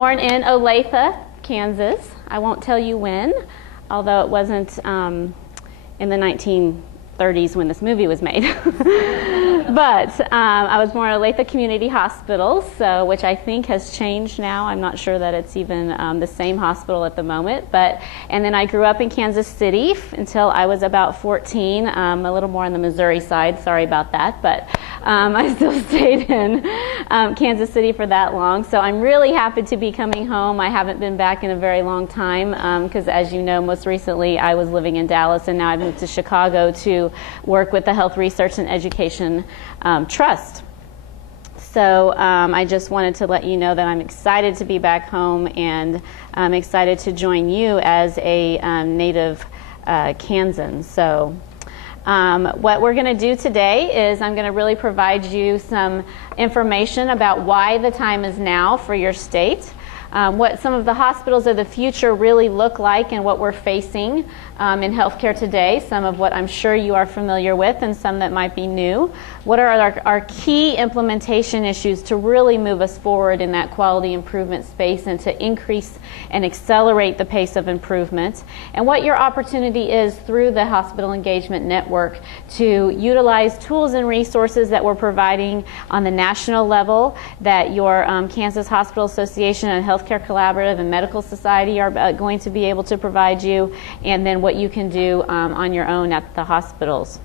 Born in Olathe, Kansas. I won't tell you when, although it wasn't in the 1930s when this movie was made. But I was born at Olathe Community Hospital, which I think has changed now. I'm not sure that it's even the same hospital at the moment. And then I grew up in Kansas City until I was about 14, a little more on the Missouri side. Sorry about that, but I still stayed in Kansas City for that long. So I'm really happy to be coming home. I haven't been back in a very long time because, as you know, most recently I was living in Dallas, and now I've moved to Chicago to work with the Health Research and Education Trust. So I just wanted to let you know that I'm excited to be back home, and I'm excited to join you as a native Kansan. So what we're going to do today is I'm going to really provide you some information about why the time is now for your state, what some of the hospitals of the future really look like and what we're facing in healthcare today, some of what I'm sure you are familiar with and some that might be new. What are our key implementation issues to really move us forward in that quality improvement space and to increase and accelerate the pace of improvement, and what your opportunity is through the Hospital Engagement Network to utilize tools and resources that we're providing on the national level, that your Kansas Hospital Association and Healthcare Collaborative and Medical Society are going to be able to provide you, and then what you can do on your own at the hospitals.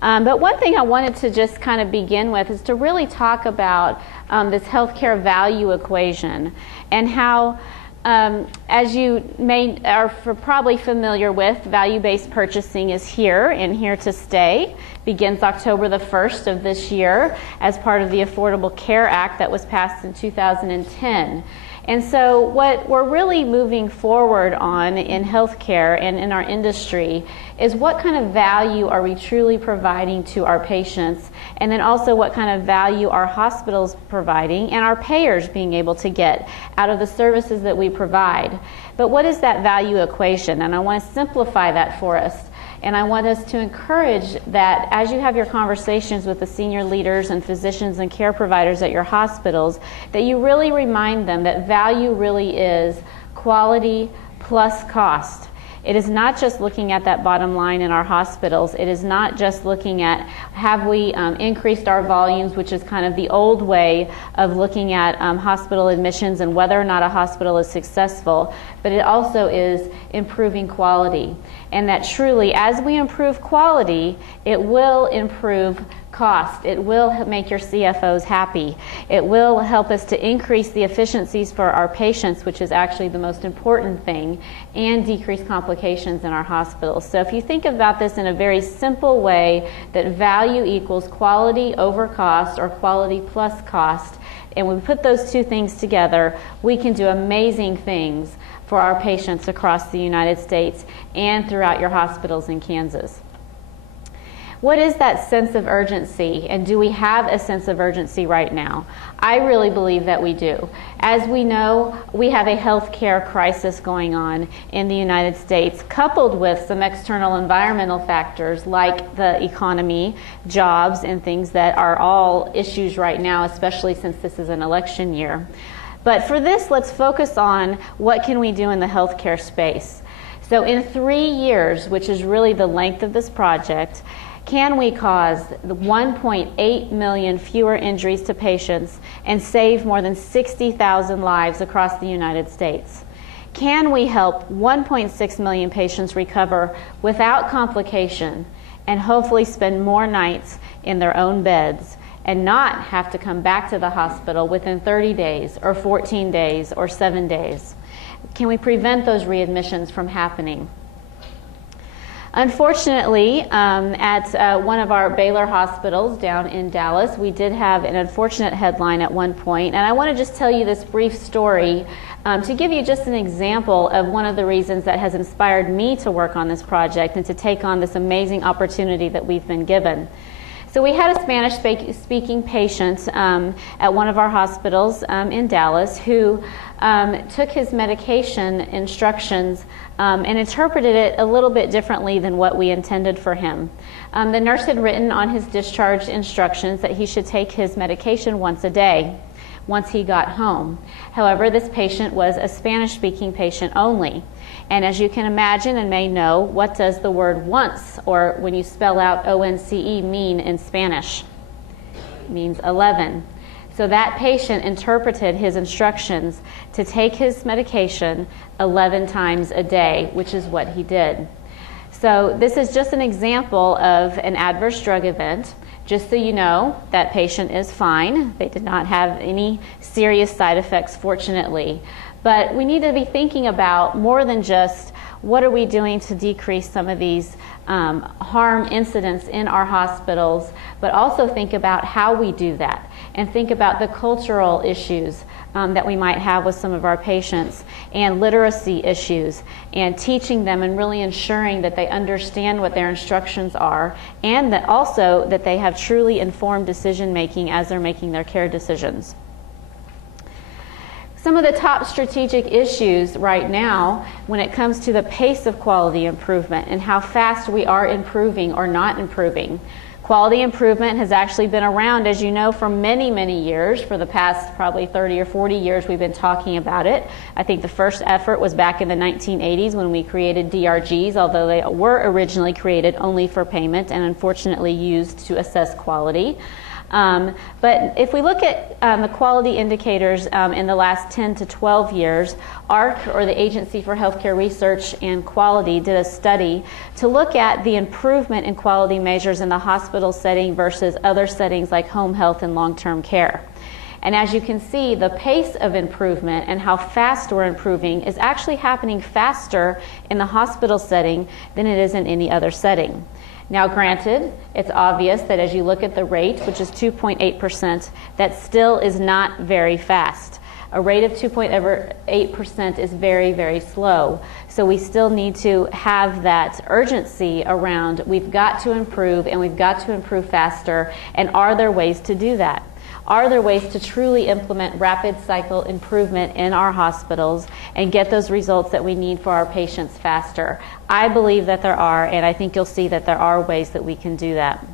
But one thing I wanted to just kind of begin with is to really talk about this healthcare value equation, and how, as you are probably familiar with, value-based purchasing is here and here to stay. Begins October the 1st of this year as part of the Affordable Care Act that was passed in 2010. And so what we're really moving forward on in healthcare and in our industry is what kind of value are we truly providing to our patients, and then also what kind of value are hospitals providing and our payers being able to get out of the services that we provide. But what is that value equation? And I want to simplify that for us. And I want us to encourage that as you have your conversations with the senior leaders and physicians and care providers at your hospitals, that you really remind them that value really is quality plus cost. It is not just looking at that bottom line in our hospitals. It is not just looking at have we increased our volumes, which is kind of the old way of looking at hospital admissions and whether or not a hospital is successful, but it also is improving quality. And that truly, as we improve quality, it will improve cost. It will make your CFOs happy. It will help us to increase the efficiencies for our patients, which is actually the most important thing, and decrease complications in our hospitals. So if you think about this in a very simple way, that value equals quality over cost, or quality plus cost, and when we put those two things together, we can do amazing things for our patients across the United States and throughout your hospitals in Kansas. What is that sense of urgency, and do we have a sense of urgency right now? I really believe that we do. As we know, we have a healthcare crisis going on in the United States, coupled with some external environmental factors like the economy, jobs, and things that are all issues right now, especially since this is an election year. But for this, let's focus on what can we do in the healthcare space. So in 3 years, which is really the length of this project, can we cause 1.8 million fewer injuries to patients and save more than 60,000 lives across the United States? Can we help 1.6 million patients recover without complication and hopefully spend more nights in their own beds and not have to come back to the hospital within 30 days or 14 days or 7 days? Can we prevent those readmissions from happening? Unfortunately, at one of our Baylor hospitals down in Dallas, we did have an unfortunate headline at one point, and I want to just tell you this brief story to give you just an example of one of the reasons that has inspired me to work on this project and to take on this amazing opportunity that we've been given. So we had a Spanish-speaking patient at one of our hospitals in Dallas who took his medication instructions and interpreted it a little bit differently than what we intended for him. The nurse had written on his discharge instructions that he should take his medication once a day. once he got home. However, this patient was a Spanish-speaking patient only. And as you can imagine and may know, what does the word once, or when you spell out ONCE, mean in Spanish? It means 11. So that patient interpreted his instructions to take his medication 11 times a day, which is what he did. So this is just an example of an adverse drug event. Just so you know, that patient is fine. They did not have any serious side effects, fortunately. But we need to be thinking about more than just what are we doing to decrease some of these harm incidents in our hospitals, but also think about how we do that and think about the cultural issues that we might have with some of our patients, and literacy issues, and teaching them and really ensuring that they understand what their instructions are, and that also that they have truly informed decision making as they're making their care decisions. Some of the top strategic issues right now when it comes to the pace of quality improvement and how fast we are improving or not improving. Quality improvement has actually been around, as you know, for many, many years. For the past probably 30 or 40 years we've been talking about it. I think the first effort was back in the 1980s when we created DRGs, although they were originally created only for payment and unfortunately used to assess quality. But if we look at the quality indicators in the last 10 to 12 years, AHRQ, or the Agency for Healthcare Research and Quality, did a study to look at the improvement in quality measures in the hospital setting versus other settings like home health and long-term care. And as you can see, the pace of improvement and how fast we're improving is actually happening faster in the hospital setting than it is in any other setting. Now granted, it's obvious that as you look at the rate, which is 2.8%, that still is not very fast. A rate of 2.8% is very, very slow. So we still need to have that urgency around we've got to improve and we've got to improve faster, and are there ways to do that? Are there ways to truly implement rapid cycle improvement in our hospitals and get those results that we need for our patients faster? I believe that there are, and I think you'll see that there are ways that we can do that.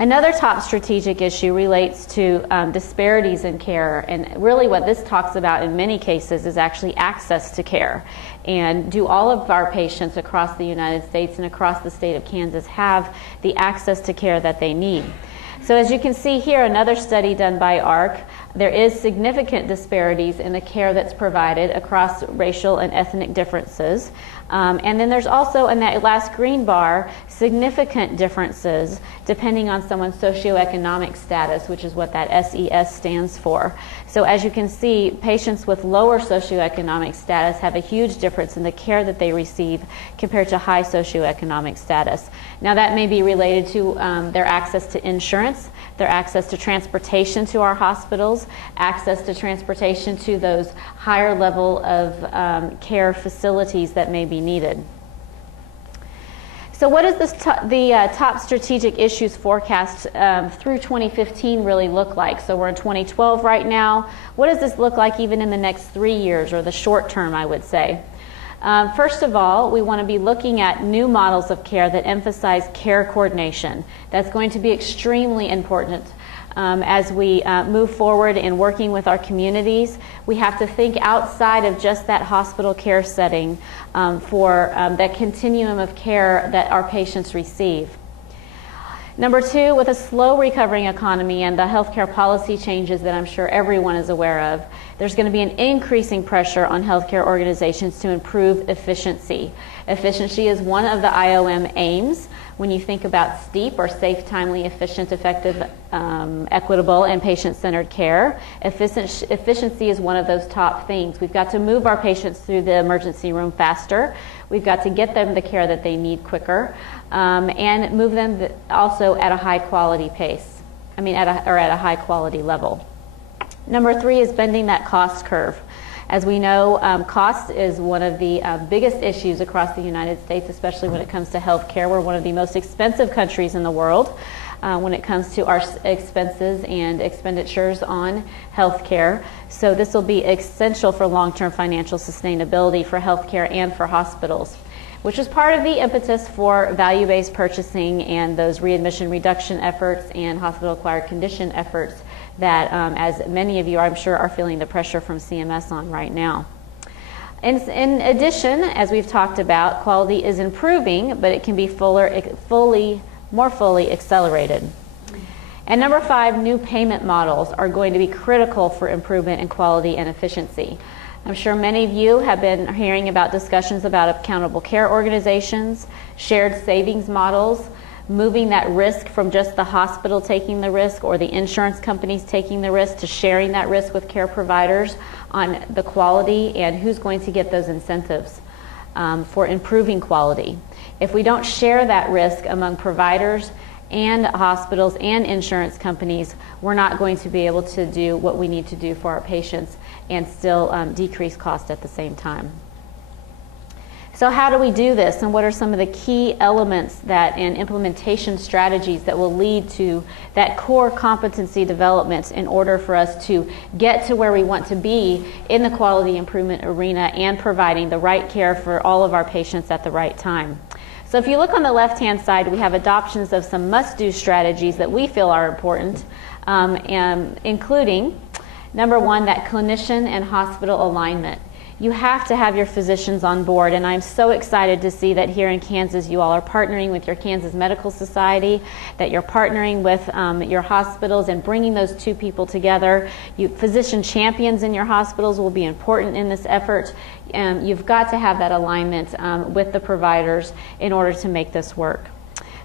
Another top strategic issue relates to disparities in care, and really what this talks about in many cases is actually access to care. And do all of our patients across the United States and across the state of Kansas have the access to care that they need? So as you can see here, another study done by AHRQ, there is significant disparities in the care that's provided across racial and ethnic differences. And then there's also, in that last green bar, significant differences depending on someone's socioeconomic status, which is what that SES stands for. So as you can see, patients with lower socioeconomic status have a huge difference in the care that they receive compared to high socioeconomic status. Now that may be related to their access to insurance, their access to transportation to our hospitals, access to transportation to those higher level of care facilities that may be needed. So what does this the top strategic issues forecast through 2015 really look like? So we're in 2012 right now. What does this look like even in the next 3 years, or the short term, I would say? First of all, we want to be looking at new models of care that emphasize care coordination. That's going to be extremely important. As we move forward in working with our communities, we have to think outside of just that hospital care setting for that continuum of care that our patients receive. Number two, with a slow recovering economy and the healthcare policy changes that I'm sure everyone is aware of, there's going to be an increasing pressure on healthcare organizations to improve efficiency. Efficiency is one of the IOM aims. When you think about STEEP, or safe, timely, efficient, effective, equitable, and patient-centered care, efficiency is one of those top things. We've got to move our patients through the emergency room faster. We've got to get them the care that they need quicker, and move them also at a high quality pace. At a high quality level. Number three is bending that cost curve. As we know, cost is one of the biggest issues across the United States, especially when it comes to health care. We're one of the most expensive countries in the world when it comes to our expenses and expenditures on health care. So this will be essential for long-term financial sustainability for health care and for hospitals, which is part of the impetus for value-based purchasing and those readmission reduction efforts and hospital-acquired condition efforts that, as many of you, I'm sure, are feeling the pressure from CMS on right now. In addition, as we've talked about, quality is improving, but it can be more fully accelerated. And number 5, new payment models are going to be critical for improvement in quality and efficiency. I'm sure many of you have been hearing about discussions about accountable care organizations, shared savings models, moving that risk from just the hospital taking the risk or the insurance companies taking the risk to sharing that risk with care providers on the quality and who's going to get those incentives for improving quality. If we don't share that risk among providers and hospitals and insurance companies, we're not going to be able to do what we need to do for our patients and still decrease cost at the same time. So how do we do this, and what are some of the key elements and implementation strategies that will lead to that core competency development in order for us to get to where we want to be in the quality improvement arena and providing the right care for all of our patients at the right time? So if you look on the left-hand side, we have adoptions of some must-do strategies that we feel are important, including, number 1, that clinician and hospital alignment. You have to have your physicians on board, and I'm so excited to see that here in Kansas you all are partnering with your Kansas Medical Society, that you're partnering with your hospitals and bringing those two people together. Physician champions in your hospitals will be important in this effort. You've got to have that alignment with the providers in order to make this work.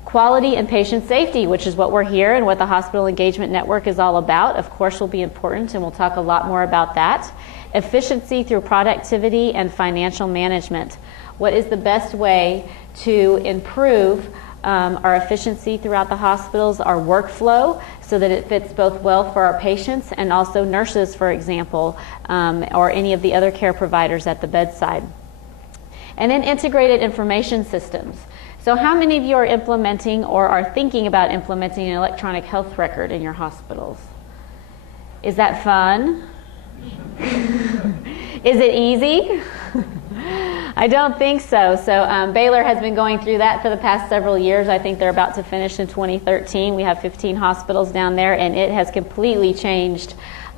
Quality and patient safety, which is what we're here and what the Hospital Engagement Network is all about, of course will be important, and we'll talk a lot more about that. Efficiency through productivity and financial management. What is the best way to improve our efficiency throughout the hospitals, our workflow, so that it fits both well for our patients and also nurses, for example, or any of the other care providers at the bedside. And then integrated information systems. So how many of you are implementing or are thinking about implementing an electronic health record in your hospitals? Is that fun? Is it easy? I don't think so. So Baylor has been going through that for the past several years. I think they're about to finish in 2013. We have 15 hospitals down there, and it has completely changed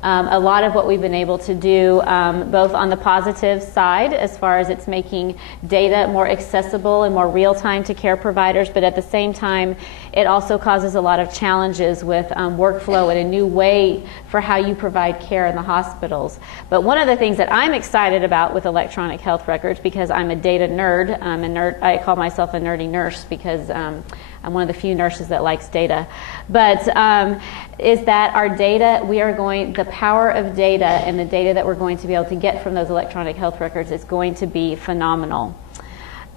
a lot of what we've been able to do, both on the positive side, as far as it's making data more accessible and more real-time to care providers, but at the same time, it also causes a lot of challenges with workflow and a new way for how you provide care in the hospitals. But one of the things that I'm excited about with electronic health records, because I'm a data nerd, I call myself a nerdy nurse because I'm one of the few nurses that likes data, but is that our data, the power of data and the data that we're going to be able to get from those electronic health records is going to be phenomenal.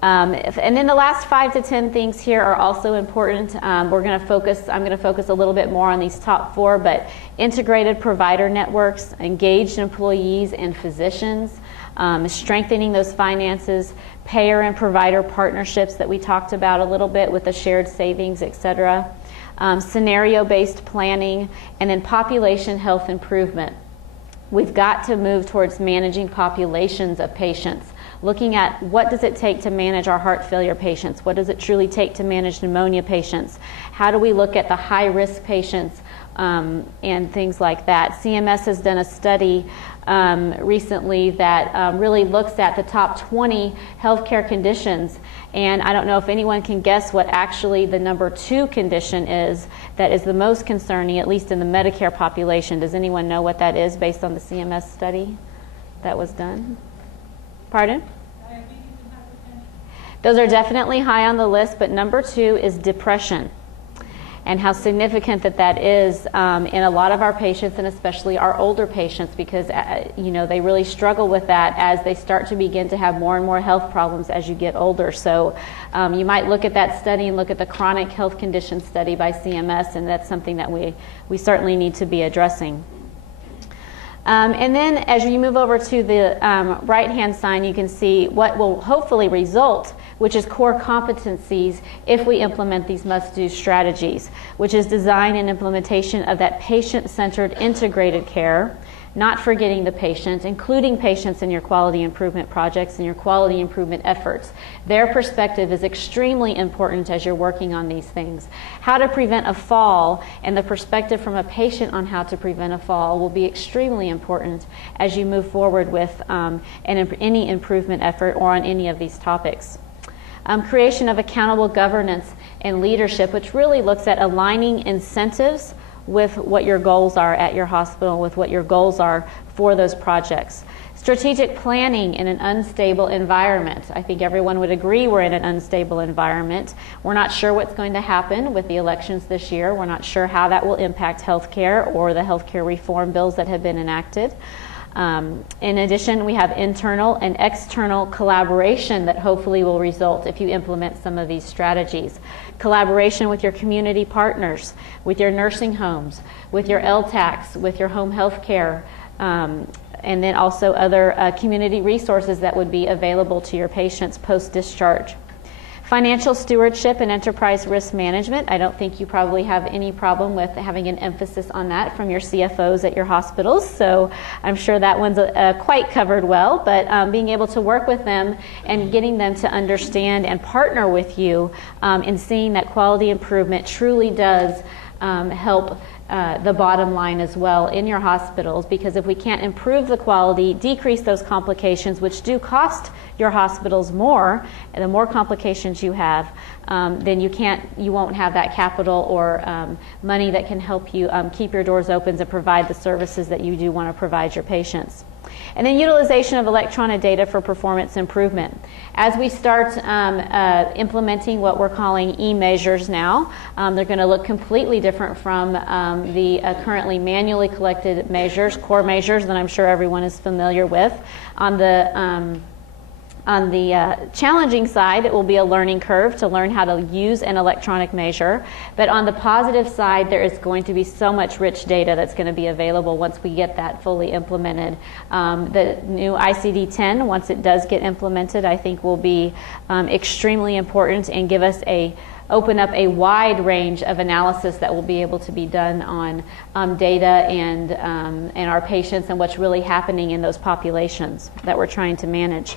And then the last 5 to 10 things here are also important. I'm going to focus a little bit more on these top 4, but integrated provider networks, engaged employees and physicians, strengthening those finances, payer and provider partnerships that we talked about a little bit with the shared savings, etc., scenario-based planning, and then population health improvement. We've got to move towards managing populations of patients, looking at what does it take to manage our heart failure patients, what does it truly take to manage pneumonia patients, how do we look at the high-risk patients, and things like that. CMS has done a study recently that really looks at the top 20 healthcare conditions, and I don't know if anyone can guess what actually the number 2 condition is that is the most concerning, at least in the Medicare population. Does anyone know what that is based on the CMS study that was done? Pardon? Diabetes and hypertension. Those are definitely high on the list, but number 2 is depression, and how significant that is in a lot of our patients, and especially our older patients, because they really struggle with that as they start to begin to have more and more health problems as you get older. So you might look at that study and look at the chronic health condition study by CMS, and that's something that we certainly need to be addressing. And then as you move over to the right-hand side, you can see what will hopefully result, which is core competencies if we implement these must-do strategies, which is design and implementation of that patient-centered integrated care, not forgetting the patient, including patients in your quality improvement projects and your quality improvement efforts. Their perspective is extremely important as you're working on these things. How to prevent a fall and the perspective from a patient on how to prevent a fall will be extremely important as you move forward with any improvement effort or on any of these topics. Creation of accountable governance and leadership, which really looks at aligning incentives with what your goals are at your hospital, with what your goals are for those projects. Strategic planning in an unstable environment. I think everyone would agree we're in an unstable environment. We're not sure what's going to happen with the elections this year. We're not sure how that will impact healthcare or the healthcare reform bills that have been enacted. In addition, we have internal and external collaboration that hopefully will result if you implement some of these strategies. Collaboration with your community partners, with your nursing homes, with your LTACs, with your home health care, and then also other community resources that would be available to your patients post-discharge. Financial stewardship and enterprise risk management. I don't think you probably have any problem with having an emphasis on that from your CFOs at your hospitals, so I'm sure that one's quite covered well, but being able to work with them and getting them to understand and partner with you in seeing that quality improvement truly does help the bottom line as well in your hospitals, because if we can't improve the quality, decrease those complications, which do cost your hospitals more, and the more complications you have, then you won't have that capital or money that can help you keep your doors open and provide the services that you do want to provide your patients. And then utilization of electronic data for performance improvement. As we start implementing what we're calling e-measures now, they're going to look completely different from the currently manually collected measures, core measures that I'm sure everyone is familiar with. On the challenging side, it will be a learning curve to learn how to use an electronic measure. But on the positive side, there is going to be so much rich data that's going to be available once we get that fully implemented. The new ICD-10, once it does get implemented, I think will be extremely important and give us open up a wide range of analysis that will be able to be done on data and our patients and what's really happening in those populations that we're trying to manage.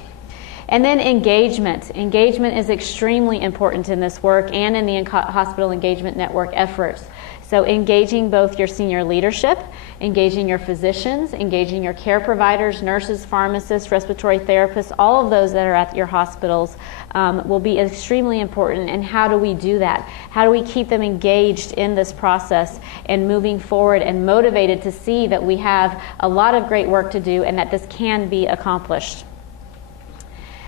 And then engagement. Engagement is extremely important in this work and in the hospital engagement network efforts. So engaging both your senior leadership, engaging your physicians, engaging your care providers, nurses, pharmacists, respiratory therapists, all of those that are at your hospitals will be extremely important. And how do we do that? How do we keep them engaged in this process and moving forward and motivated to see that we have a lot of great work to do and that this can be accomplished?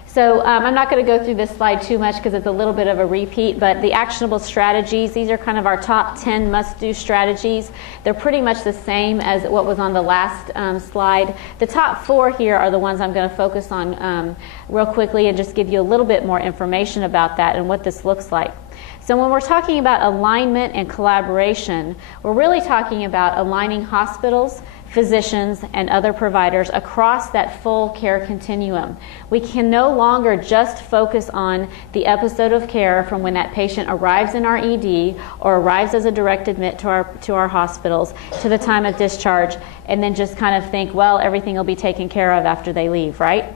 So I'm not going to go through this slide too much because it's a little bit of a repeat, but the actionable strategies, these are kind of our top 10 must-do strategies. They're pretty much the same as what was on the last slide. The top 4 here are the ones I'm going to focus on real quickly and just give you a little bit more information about that and what this looks like. So when we're talking about alignment and collaboration, we're really talking about aligning hospitals, physicians, and other providers across that full care continuum. We can no longer just focus on the episode of care from when that patient arrives in our ED or arrives as a direct admit to our hospitals to the time of discharge and then just kind of think, well, everything will be taken care of after they leave, right?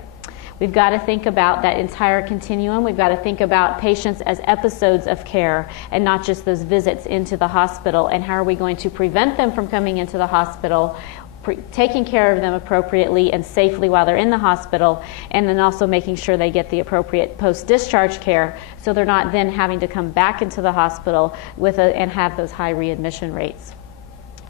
We've got to think about that entire continuum. We've got to think about patients as episodes of care and not just those visits into the hospital, and how are we going to prevent them from coming into the hospital, taking care of them appropriately and safely while they're in the hospital, and then also making sure they get the appropriate post-discharge care so they're not then having to come back into the hospital and have those high readmission rates.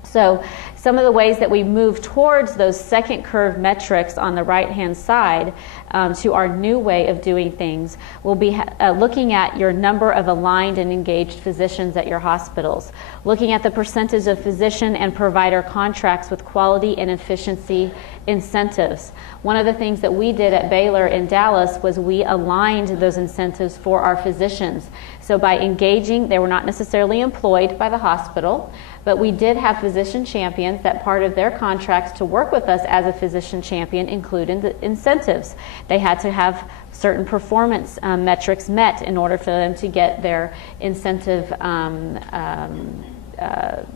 So some of the ways that we move towards those second curve metrics on the right-hand side to our new way of doing things will be looking at your number of aligned and engaged physicians at your hospitals, looking at the percentage of physician and provider contracts with quality and efficiency incentives. One of the things that we did at Baylor in Dallas was we aligned those incentives for our physicians. So by engaging, they were not necessarily employed by the hospital, but we did have physician champions that part of their contracts to work with us as a physician champion included incentives. They had to have certain performance metrics met in order for them to get their incentive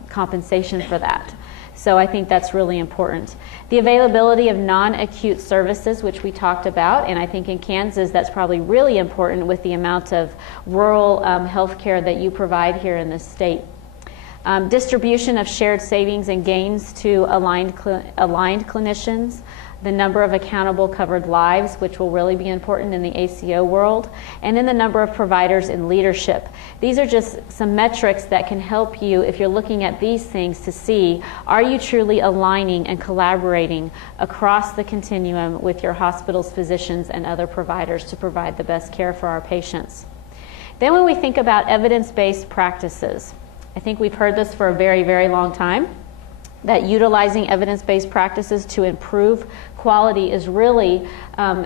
compensation for that. So I think that's really important. The availability of non-acute services, which we talked about, and I think in Kansas that's probably really important with the amount of rural health care that you provide here in this state. Distribution of shared savings and gains to aligned clinicians, the number of accountable covered lives, which will really be important in the ACO world, and then the number of providers in leadership. These are just some metrics that can help you, if you're looking at these things, to see, are you truly aligning and collaborating across the continuum with your hospital's physicians and other providers to provide the best care for our patients. Then when we think about evidence-based practices, I think we've heard this for a very, very long time, that utilizing evidence-based practices to improve quality is really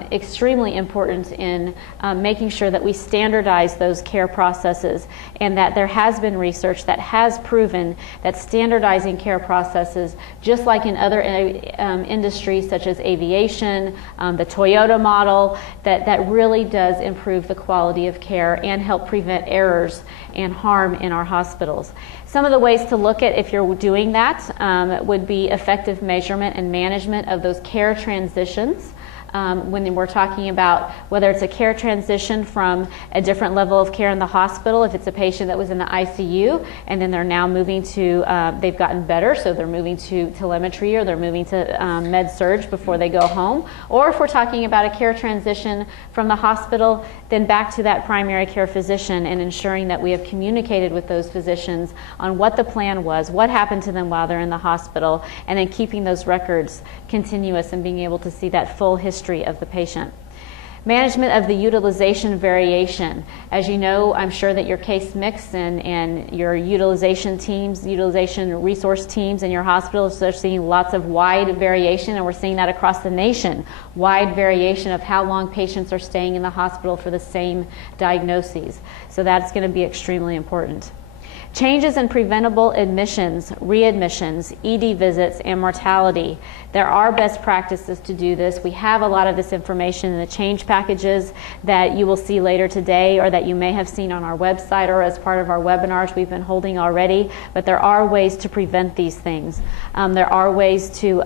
extremely important in making sure that we standardize those care processes, and that there has been research that has proven that standardizing care processes, just like in other industries such as aviation, the Toyota model, that really does improve the quality of care and help prevent errors and harm in our hospitals. Some of the ways to look at if you're doing that would be effective measurement and management of those care transitions. When we're talking about whether it's a care transition from a different level of care in the hospital, if it's a patient that was in the ICU and then they're now moving to, they've gotten better, so they're moving to telemetry or they're moving to med-surg before they go home. Or if we're talking about a care transition from the hospital, then back to that primary care physician, and ensuring that we have communicated with those physicians on what the plan was, what happened to them while they're in the hospital, and then keeping those records continuous and being able to see that full history of the patient. Management of the utilization variation. As you know, I'm sure that your case mix and your utilization teams, utilization resource teams in your hospitals are seeing lots of wide variation, and we're seeing that across the nation. Wide variation of how long patients are staying in the hospital for the same diagnoses. So that's going to be extremely important. Changes in preventable admissions, readmissions, ED visits, and mortality. There are best practices to do this. We have a lot of this information in the change packages that you will see later today, or that you may have seen on our website or as part of our webinars we've been holding already. But there are ways to prevent these things. There are ways to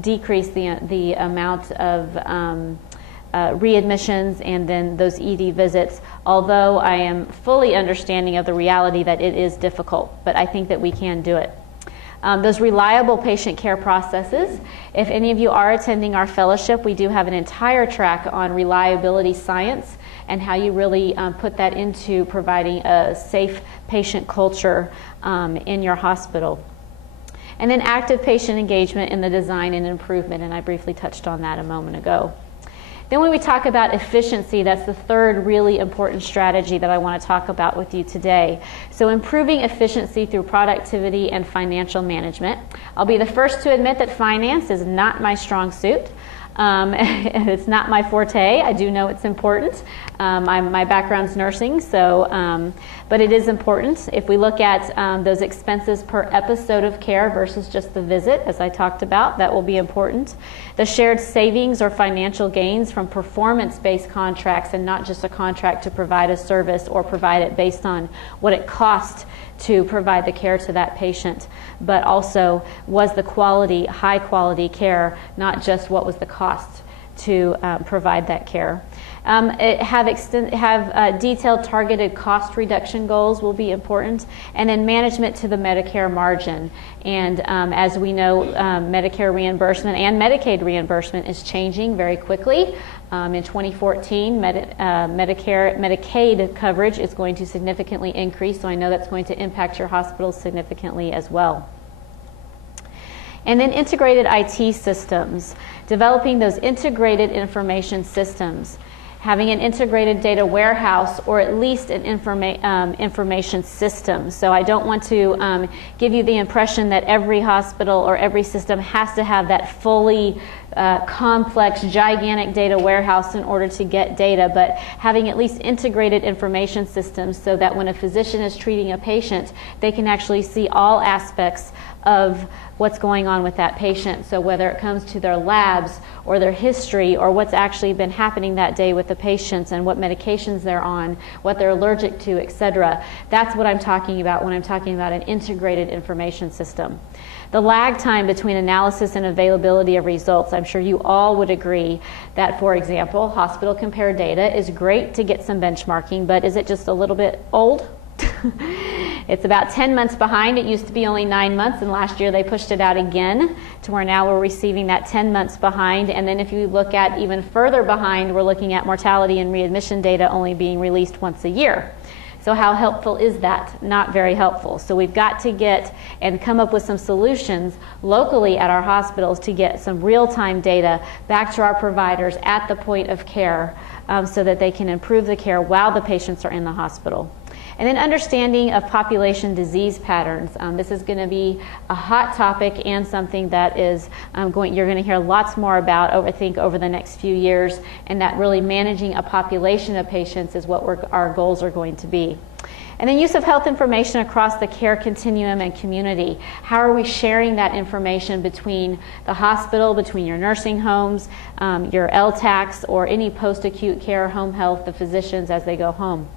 decrease the amount of readmissions and then those ED visits, although I am fully understanding of the reality that it is difficult, but I think that we can do it. Those reliable patient care processes. If any of you are attending our fellowship, we do have an entire track on reliability science and how you really put that into providing a safe patient culture in your hospital. And then active patient engagement in the design and improvement, and I briefly touched on that a moment ago. Then when we talk about efficiency, that's the third really important strategy that I want to talk about with you today. So improving efficiency through productivity and financial management. I'll be the first to admit that finance is not my strong suit. It's not my forte. I do know it's important. My background's nursing, so but it is important. If we look at those expenses per episode of care versus just the visit, as I talked about, that will be important. The shared savings or financial gains from performance-based contracts, and not just a contract to provide a service or provide it based on what it cost to provide the care to that patient, but also was the quality, high quality care, not just what was the cost to provide that care. Have detailed targeted cost reduction goals will be important, and then management to the Medicare margin. And as we know, Medicare reimbursement and Medicaid reimbursement is changing very quickly. In 2014, Medicaid coverage is going to significantly increase, so I know that's going to impact your hospitals significantly as well. And then integrated IT systems, developing those integrated information systems, having an integrated data warehouse, or at least an information system. So I don't want to give you the impression that every hospital or every system has to have that fully complex, gigantic data warehouse in order to get data, but having at least integrated information systems so that when a physician is treating a patient, they can actually see all aspects of what's going on with that patient. So whether it comes to their labs or their history or what's actually been happening that day with the patients and what medications they're on, what they're allergic to, etc. That's what I'm talking about when I'm talking about an integrated information system. the lag time between analysis and availability of results. I'm sure you all would agree that, for example, hospital compared data is great to get some benchmarking, but is it just a little bit old? It's about 10 months behind. It used to be only 9 months, and last year they pushed it out again to where now we're receiving that 10 months behind. And then if you look at even further behind, we're looking at mortality and readmission data only being released once a year. So how helpful is that? Not very helpful. So we've got to get and come up with some solutions locally at our hospitals to get some real-time data back to our providers at the point of care so that they can improve the care while the patients are in the hospital. And then understanding of population disease patterns. This is going to be a hot topic and something that is you're going to hear lots more about, I think, over the next few years, and that really managing a population of patients is what our goals are going to be. And then use of health information across the care continuum and community. How are we sharing that information between the hospital, between your nursing homes, your LTACs, or any post-acute care, home health, the physicians as they go home?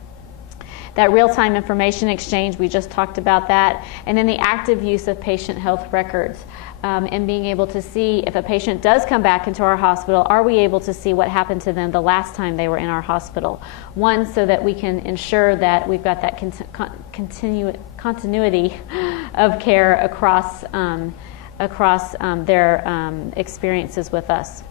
That real-time information exchange, we just talked about that. And then the active use of patient health records and being able to see if a patient does come back into our hospital, are we able to see what happened to them the last time they were in our hospital? One, so that we can ensure that we've got that continuity of care across their experiences with us.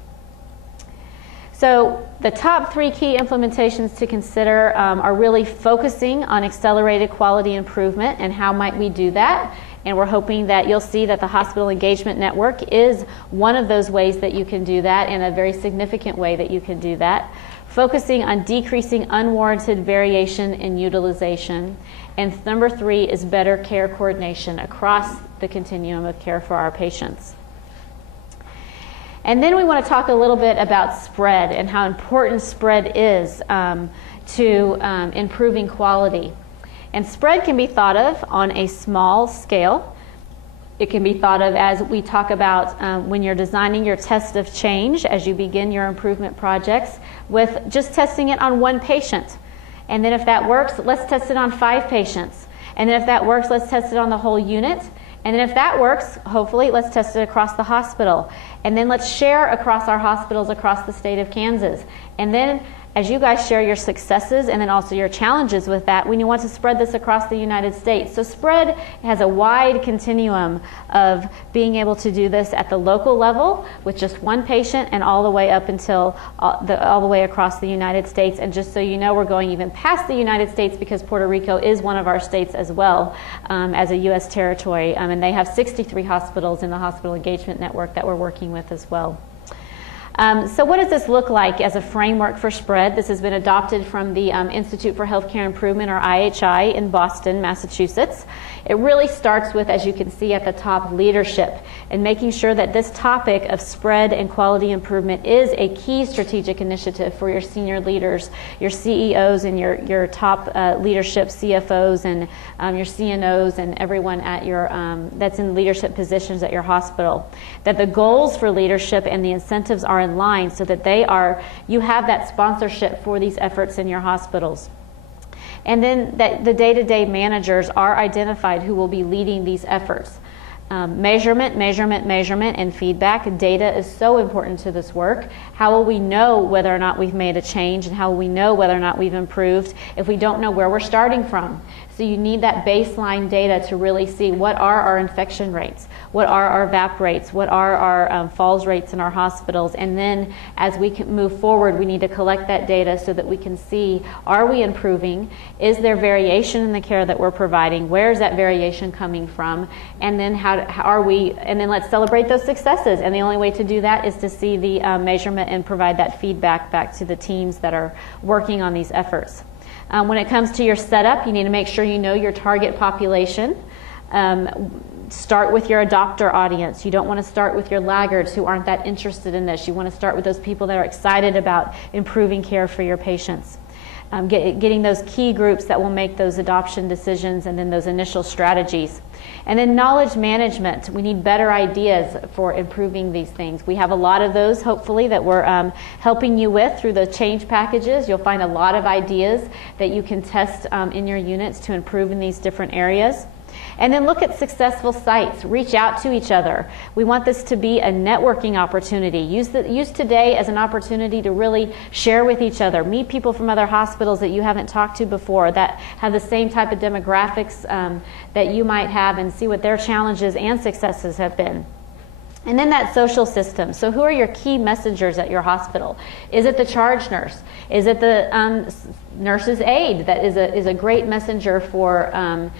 So the top 3 key implementations to consider are really focusing on accelerated quality improvement and how might we do that. And we're hoping that you'll see that the Hospital Engagement Network is one of those ways that you can do that, and a very significant way that you can do that. Focusing on decreasing unwarranted variation in utilization. And number 3 is better care coordination across the continuum of care for our patients. And then we want to talk a little bit about spread and how important spread is to improving quality. And spread can be thought of on a small scale. It can be thought of as we talk about when you're designing your test of change as you begin your improvement projects with just testing it on 1 patient. And then if that works, let's test it on 5 patients. And then if that works, let's test it on the whole unit. And then if that works, hopefully, let's test it across the hospital. And then let's share across our hospitals across the state of Kansas. And then as you guys share your successes and then also your challenges with that, we want to spread this across the United States. So spread has a wide continuum of being able to do this at the local level with just 1 patient and all the way up until all the way across the United States. And just so you know, we're going even past the United States because Puerto Rico is one of our states as well as a U.S. territory. And they have 63 hospitals in the Hospital Engagement Network that we're working with as well. So what does this look like as a framework for spread? This has been adopted from the Institute for Healthcare Improvement, or IHI, in Boston, Massachusetts. It really starts with, as you can see at the top, leadership and making sure that this topic of spread and quality improvement is a key strategic initiative for your senior leaders, your CEOs and your top leadership CFOs and your CNOs and everyone at your that's in leadership positions at your hospital. That the goals for leadership and the incentives are in line so that you have that sponsorship for these efforts in your hospitals. And then that the day-to-day managers are identified who will be leading these efforts. Measurement, and feedback. Data is so important to this work. How will we know whether or not we've made a change, and how will we know whether or not we've improved if we don't know where we're starting from? So you need that baseline data to really see what are our infection rates, what are our VAP rates, what are our falls rates in our hospitals, and then as we can move forward, we need to collect that data so that we can see, are we improving? Is there variation in the care that we're providing? Where is that variation coming from? And then how are we, and then let's celebrate those successes. And the only way to do that is to see the measurement and provide that feedback back to the teams that are working on these efforts. When it comes to your setup, you need to make sure you know your target population. Start with your adopter audience. You don't want to start with your laggards who aren't that interested in this. You want to start with those people that are excited about improving care for your patients. Getting those key groups that will make those adoption decisions and then those initial strategies. And then knowledge management. We need better ideas for improving these things. We have a lot of those, hopefully, that we're helping you with through the change packages. You'll find a lot of ideas that you can test in your units to improve in these different areas. And then look at successful sites. Reach out to each other. We want this to be a networking opportunity. Use today as an opportunity to really share with each other. Meet people from other hospitals that you haven't talked to before that have the same type of demographics that you might have, and see what their challenges and successes have been. And then that social system. So who are your key messengers at your hospital? Is it the charge nurse? Is it the nurse's aide that is a great messenger for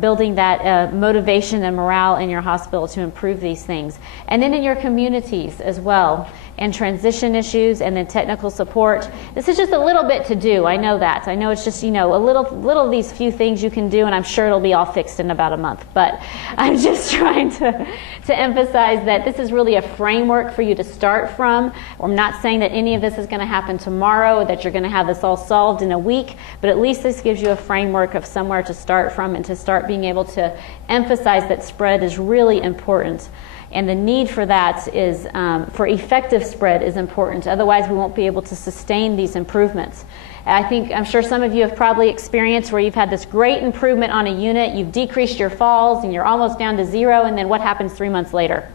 building that motivation and morale in your hospital to improve these things? And then in your communities as well, and transition issues, and then technical support. This is just a little bit to do. I know that. I know it's just, a little of these few things you can do, and I'm sure it'll be all fixed in about a month. But I'm just trying to emphasize that this is really a framework for you to start from. I'm not saying that any of this is going to happen tomorrow, that you're going to have this all solved in a week, but at least this gives you a framework of somewhere to start from, and to start being able to emphasize that spread is really important. And the need for that is, for effective spread is important. Otherwise, we won't be able to sustain these improvements. I'm sure some of you have probably experienced where you've had this great improvement on a unit, you've decreased your falls, and you're almost down to 0, and then what happens 3 months later?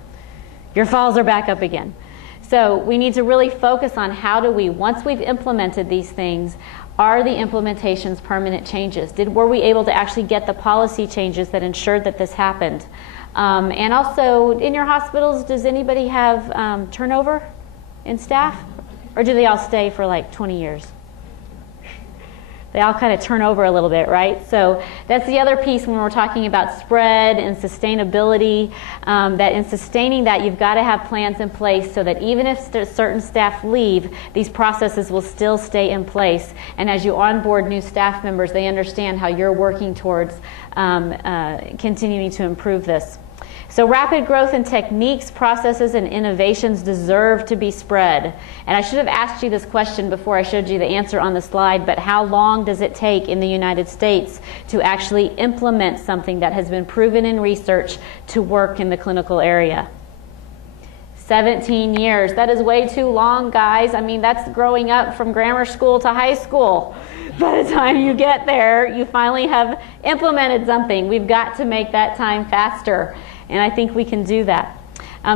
Your falls are back up again. So we need to really focus on how do we, once we've implemented these things, are the implementations permanent changes? Were we able to actually get the policy changes that ensured that this happened? And also, in your hospitals, does anybody have turnover in staff? Or do they all stay for like 20 years? They all kind of turn over a little bit, right? So that's the other piece when we're talking about spread and sustainability, that in sustaining that, you've got to have plans in place so that even if certain staff leave, these processes will still stay in place. And as you onboard new staff members, they understand how you're working towards continuing to improve this. So rapid growth in techniques, processes, and innovations deserve to be spread. And I should have asked you this question before I showed you the answer on the slide, but how long does it take in the United States to actually implement something that has been proven in research to work in the clinical area? 17 years. That is way too long, guys. I mean, that's growing up from grammar school to high school. By the time you get there, you finally have implemented something. We've got to make that time faster. And I think we can do that.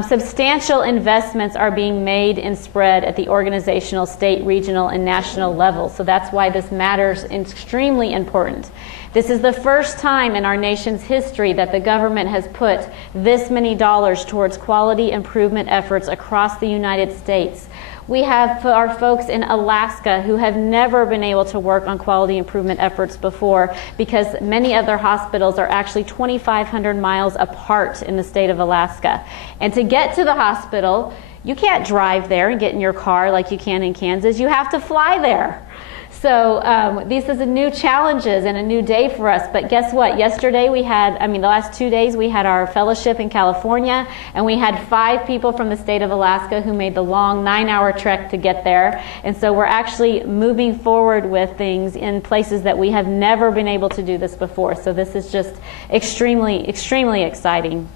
Substantial investments are being made in spread at the organizational, state, regional, and national level. So that's why this matters, extremely important. This is the first time in our nation's history that the government has put this many dollars towards quality improvement efforts across the United States. We have our folks in Alaska who have never been able to work on quality improvement efforts before because many other hospitals are actually 2,500 miles apart in the state of Alaska. And to get to the hospital, you can't drive there and get in your car like you can in Kansas. You have to fly there. So this is a new challenges and a new day for us. But guess what? Yesterday the last 2 days we had our fellowship in California, and we had 5 people from the state of Alaska who made the long 9-hour trek to get there. And so we're actually moving forward with things in places that we have never been able to do this before. So this is just extremely, extremely exciting.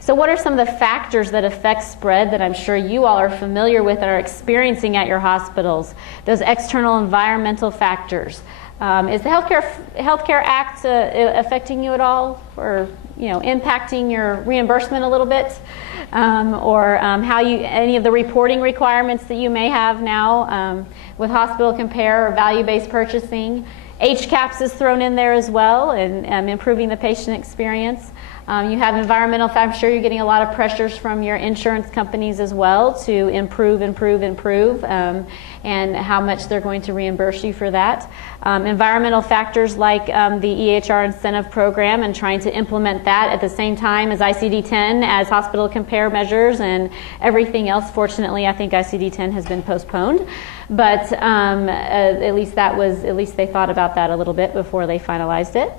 So what are some of the factors that affect spread that I'm sure you all are familiar with and are experiencing at your hospitals? Those external environmental factors. Is the Healthcare Act affecting you at all, or impacting your reimbursement a little bit, or any of the reporting requirements that you may have now with hospital compare or value-based purchasing? HCAPS is thrown in there as well, and improving the patient experience. You have environmental, I'm sure you're getting a lot of pressures from your insurance companies as well to improve, and how much they're going to reimburse you for that. Environmental factors like the EHR incentive program, and trying to implement that at the same time as ICD-10, as hospital compare measures and everything else. Fortunately, I think ICD-10 has been postponed, but at least they thought about that a little bit before they finalized it.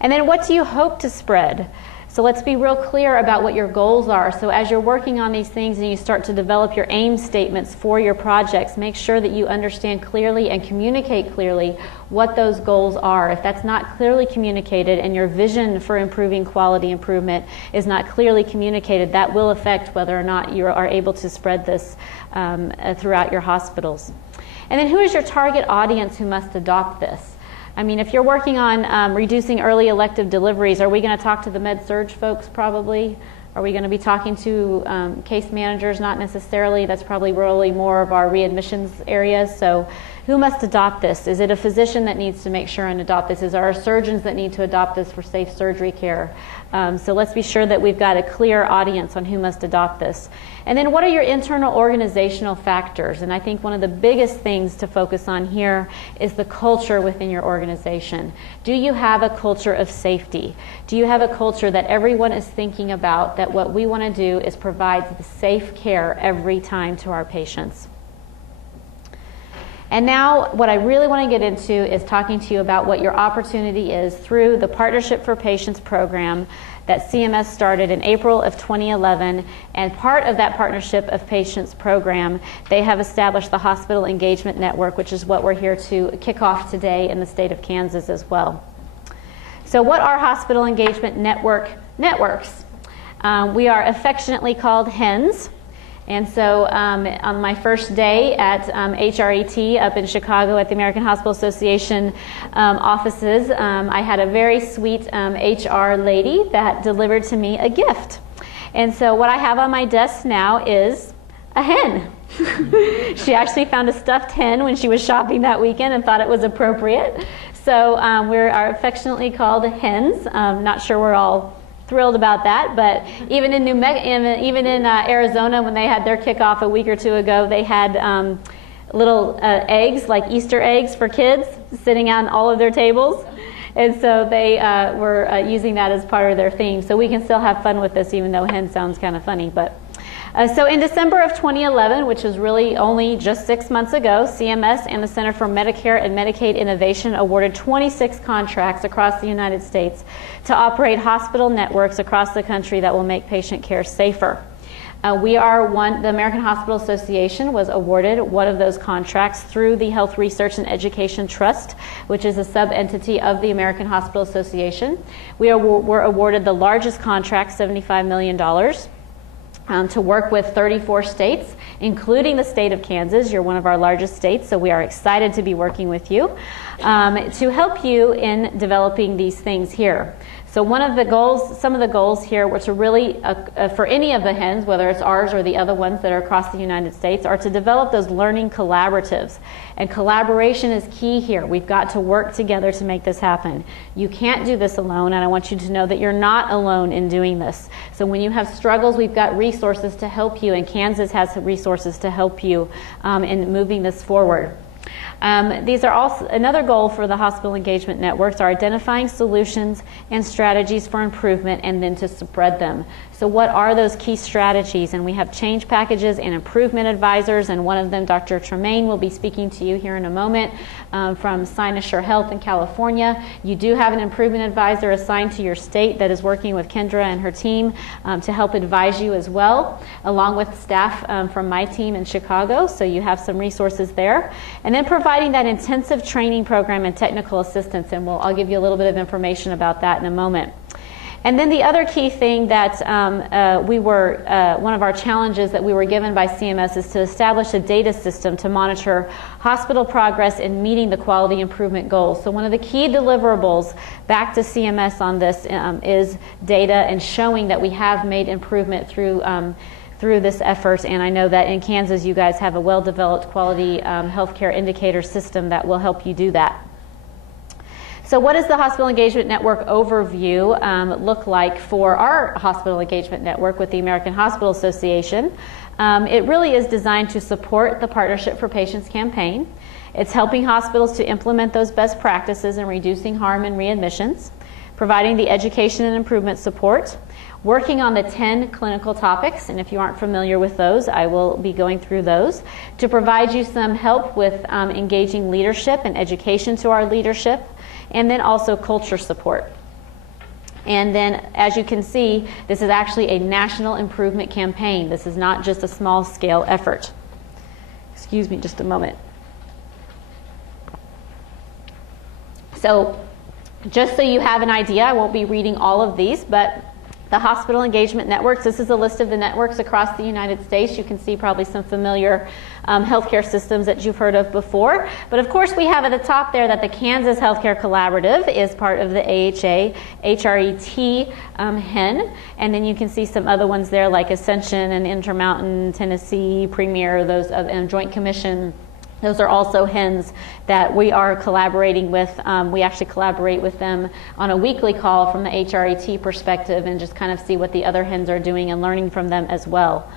And then what do you hope to spread? So let's be real clear about what your goals are. So as you're working on these things and you start to develop your aim statements for your projects, make sure that you understand clearly and communicate clearly what those goals are. If that's not clearly communicated and your vision for improving quality improvement is not clearly communicated, that will affect whether or not you are able to spread this throughout your hospitals. And then who is your target audience who must adopt this? I mean, if you're working on reducing early elective deliveries, are we going to talk to the med-surg folks probably? Are we going to be talking to case managers? Not necessarily. That's probably really more of our readmissions areas. So who must adopt this? Is it a physician that needs to make sure and adopt this? Is there surgeons that need to adopt this for safe surgery care? So let's be sure that we've got a clear audience on who must adopt this. And then what are your internal organizational factors? And I think one of the biggest things to focus on here is the culture within your organization. Do you have a culture of safety? Do you have a culture that everyone is thinking about, that what we want to do is provide the safe care every time to our patients? And now what I really want to get into is talking to you about what your opportunity is through the Partnership for Patients program that CMS started in April of 2011. And part of that Partnership of Patients program, they have established the Hospital Engagement Network, which is what we're here to kick off today in the state of Kansas as well. So what are Hospital Engagement networks? We are affectionately called HENS. And so on my first day at HRET up in Chicago at the American Hospital Association offices, I had a very sweet HR lady that delivered to me a gift. And so what I have on my desk now is a hen. She actually found a stuffed hen when she was shopping that weekend and thought it was appropriate. So we are affectionately called hens. Not sure we're all thrilled about that, but even in Arizona, when they had their kickoff a week or two ago, they had little eggs, like Easter eggs for kids, sitting on all of their tables. And so they were using that as part of their theme. So we can still have fun with this, even though hen sounds kind of funny. But so in December of 2011, which was really only just 6 months ago, CMS and the Center for Medicare and Medicaid Innovation awarded 26 contracts across the United States to operate hospital networks across the country that will make patient care safer. The American Hospital Association was awarded one of those contracts through the Health Research and Education Trust, which is a sub-entity of the American Hospital Association. We were awarded the largest contract, $75 million. To work with 34 states, including the state of Kansas. You're one of our largest states, so we are excited to be working with you to help you in developing these things here. So some of the goals here were to really, for any of the HENS, whether it's ours or the other ones that are across the United States, are to develop those learning collaboratives. And collaboration is key here. We've got to work together to make this happen. You can't do this alone, and I want you to know that you're not alone in doing this. So when you have struggles, we've got resources to help you, and Kansas has resources to help you in moving this forward. These are also another goal for the hospital engagement networks are identifying solutions and strategies for improvement and then to spread them. So what are those key strategies? And we have change packages and improvement advisors, and one of them, Dr. Tremaine, will be speaking to you here in a moment from Cynosure Health in California. You do have an improvement advisor assigned to your state that is working with Kendra and her team to help advise you as well, along with staff from my team in Chicago, so you have some resources there. And then providing that intensive training program and technical assistance, and I'll give you a little bit of information about that in a moment. And then the other key thing that one of our challenges that we were given by CMS is to establish a data system to monitor hospital progress in meeting the quality improvement goals. So one of the key deliverables back to CMS on this is data and showing that we have made improvement through this effort, and I know that in Kansas you guys have a well-developed quality healthcare indicator system that will help you do that. So what does the Hospital Engagement Network overview look like for our Hospital Engagement Network with the American Hospital Association? It really is designed to support the Partnership for Patients campaign. It's helping hospitals to implement those best practices in reducing harm and readmissions, providing the education and improvement support, working on the 10 clinical topics, and if you aren't familiar with those, I will be going through those, to provide you some help with engaging leadership and education to our leadership, and then also culture support. And then, as you can see, this is actually a national improvement campaign. This is not just a small-scale effort. Excuse me just a moment. So, just so you have an idea, I won't be reading all of these, but The hospital engagement networks, this is a list of the networks across the United States. You can see probably some familiar healthcare systems that you've heard of before. But of course we have at the top there that the Kansas Healthcare Collaborative is part of the AHA, HRET HEN. And then you can see some other ones there like Ascension and Intermountain, Tennessee, Premier, those and Joint Commission. Those are also HENs that we are collaborating with. We actually collaborate with them on a weekly call from the HRET perspective and just kind of see what the other HENs are doing and learning from them as well.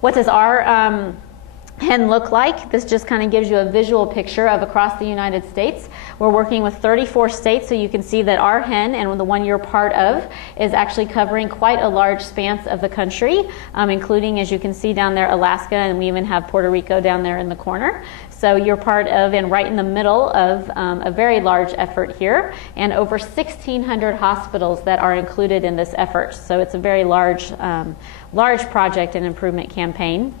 What does our HEN look like? This just kind of gives you a visual picture of across the United States. We're working with 34 states, so you can see that our HEN and the one you're part of is actually covering quite a large span of the country, including, as you can see down there, Alaska, and we even have Puerto Rico down there in the corner. So you're part of and right in the middle of a very large effort here, and over 1,600 hospitals that are included in this effort. So it's a very large, large project and improvement campaign.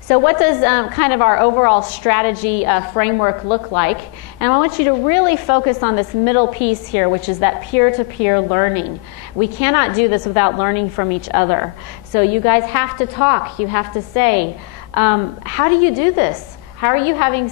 So what does kind of our overall strategy framework look like? And I want you to really focus on this middle piece here, which is that peer-to-peer learning. We cannot do this without learning from each other. So you guys have to talk. You have to say, how do you do this? How are you having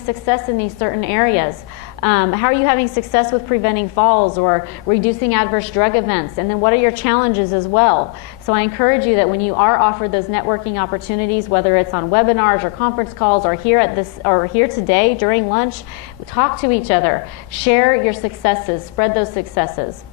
success in these certain areas? How are you having success with preventing falls or reducing adverse drug events? And then what are your challenges as well? So I encourage you that when you are offered those networking opportunities, whether it's on webinars or conference calls or here today during lunch, talk to each other, share your successes, spread those successes.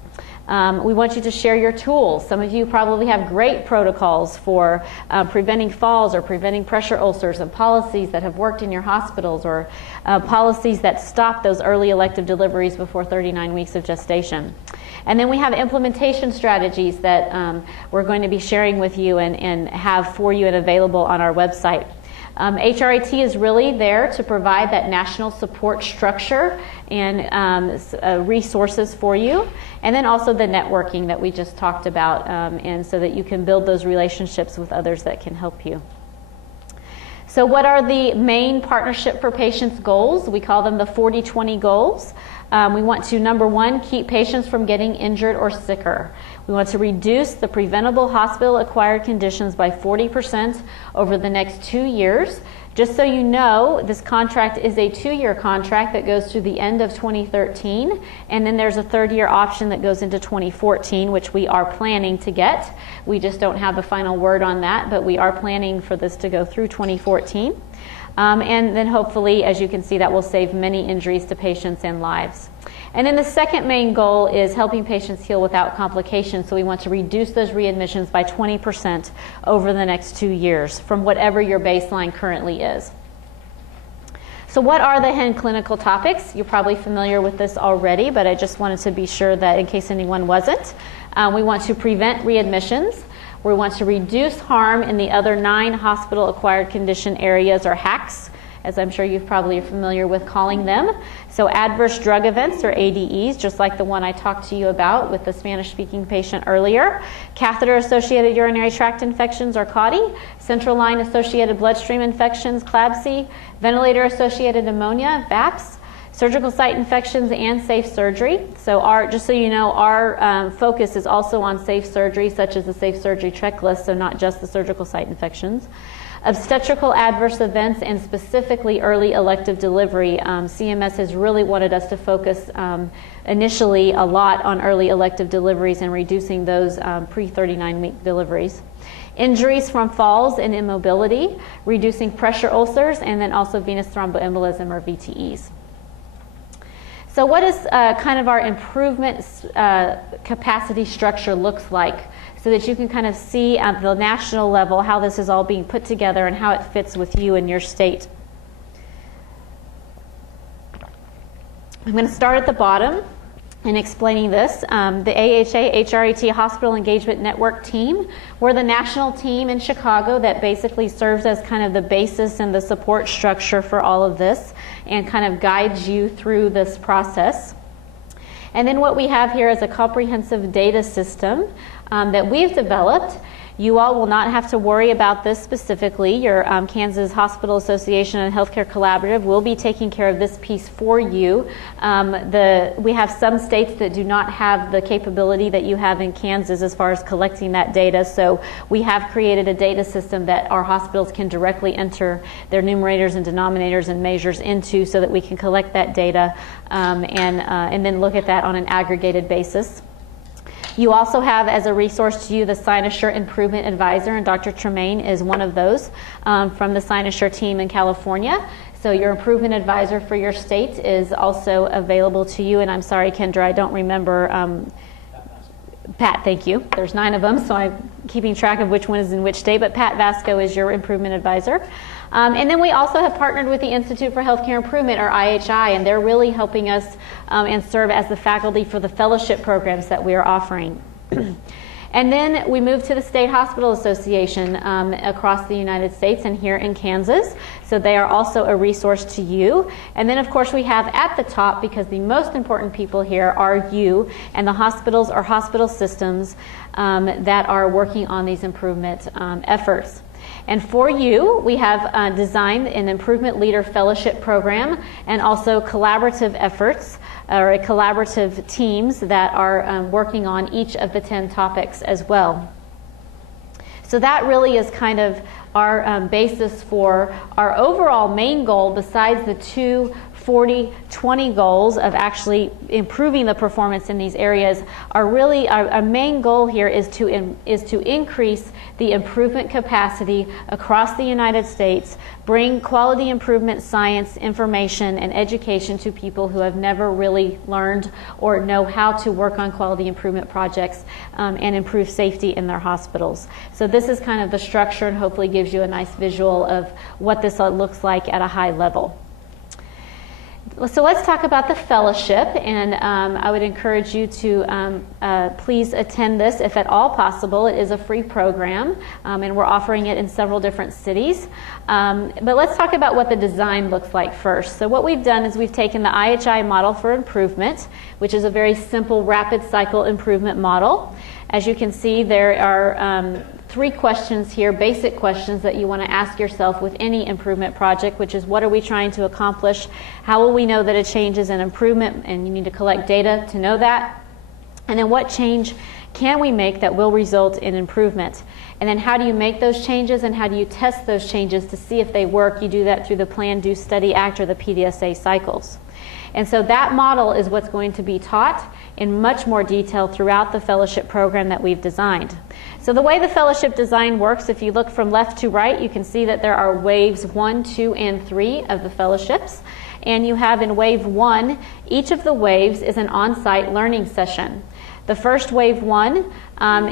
We want you to share your tools. Some of you probably have great protocols for preventing falls or preventing pressure ulcers and policies that have worked in your hospitals or policies that stop those early elective deliveries before 39 weeks of gestation. And then we have implementation strategies that we're going to be sharing with you and have for you and available on our website. HRET is really there to provide that national support structure and resources for you, and then also the networking that we just talked about, and so that you can build those relationships with others that can help you. So what are the main Partnership for Patients goals? We call them the 40-20 goals. We want to, number one, keep patients from getting injured or sicker. We want to reduce the preventable hospital-acquired conditions by 40% over the next 2 years. Just so you know, this contract is a 2-year contract that goes through the end of 2013, and then there's a 3rd-year option that goes into 2014, which we are planning to get. We just don't have the final word on that, but we are planning for this to go through 2014. And then hopefully, as you can see, that will save many injuries to patients and lives. And then the second main goal is helping patients heal without complications. So we want to reduce those readmissions by 20% over the next 2 years from whatever your baseline currently is. So what are the HEN clinical topics? You're probably familiar with this already, but I just wanted to be sure that in case anyone wasn't. We want to prevent readmissions. We want to reduce harm in the other 9 hospital-acquired condition areas, or HACs, as I'm sure you're probably familiar with calling them. So adverse drug events, or ADEs, just like the one I talked to you about with the Spanish-speaking patient earlier. Catheter-associated urinary tract infections, or CAUTI. Central line-associated bloodstream infections, CLABSI. Ventilator-associated pneumonia, VAPS. Surgical site infections and safe surgery. So just so you know, our focus is also on safe surgery, such as the safe surgery checklist, so not just the surgical site infections. Obstetrical adverse events and specifically early elective delivery. CMS has really wanted us to focus initially a lot on early elective deliveries and reducing those pre-39-week deliveries. Injuries from falls and immobility, reducing pressure ulcers, and then also venous thromboembolism, or VTEs. So what does kind of our improvement capacity structure looks like, so that you can kind of see at the national level how this is all being put together and how it fits with you and your state? I'm going to start at the bottom in explaining this. The AHA HRET Hospital Engagement Network team, we're the national team in Chicago that basically serves as kind of the basis and the support structure for all of this and kind of guides you through this process. And then what we have here is a comprehensive data system that we've developed, You all will not have to worry about this specifically. Your Kansas Hospital Association and Healthcare Collaborative will be taking care of this piece for you. We have some states that do not have the capability that you have in Kansas as far as collecting that data, so we have created a data system that our hospitals can directly enter their numerators and denominators and measures into so that we can collect that data and then look at that on an aggregated basis. You also have as a resource to you the Cynosure Improvement Advisor, and Dr. Tremaine is one of those from the Cynosure team in California. So your improvement advisor for your state is also available to you, and I'm sorry, Kendra, I don't remember. Pat, thank you. There's 9 of them, so I'm keeping track of which one is in which state, but Pat Vasco is your improvement advisor. And then we also have partnered with the Institute for Healthcare Improvement, or IHI, and they're really helping us and serve as the faculty for the fellowship programs that we are offering. And then we move to the State Hospital Association across the United States and here in Kansas. So they are also a resource to you. And then, of course, we have at the top, because the most important people here are you and the hospitals or hospital systems that are working on these improvement efforts. And for you, we have designed an Improvement Leader Fellowship Program and also collaborative efforts or collaborative teams that are working on each of the 10 topics as well. So that really is kind of our basis for our overall main goal, besides the 2 40-20 goals of actually improving the performance in these areas. Are really our main goal here is to increase the improvement capacity across the United States, bring quality improvement science, information, and education to people who have never really learned or know how to work on quality improvement projects and improve safety in their hospitals. So this is kind of the structure, and hopefully gives you a nice visual of what this looks like at a high level. So let's talk about the fellowship, and I would encourage you to please attend this if at all possible. It is a free program, and we're offering it in several different cities. But let's talk about what the design looks like first. So what we've done is we've taken the IHI model for improvement, which is a very simple rapid cycle improvement model. As you can see, there are 3 questions here, basic questions that you want to ask yourself with any improvement project, which is what are we trying to accomplish? How will we know that a change is an improvement? And you need to collect data to know that. And then what change can we make that will result in improvement? And then how do you make those changes, and how do you test those changes to see if they work? You do that through the Plan, Do, Study, Act, or the PDSA cycles. And so that model is what's going to be taught in much more detail throughout the fellowship program that we've designed. So the way the fellowship design works, if you look from left to right, you can see that there are waves 1, 2, and 3 of the fellowships. And you have in wave 1, each of the waves is an on-site learning session. The first wave 1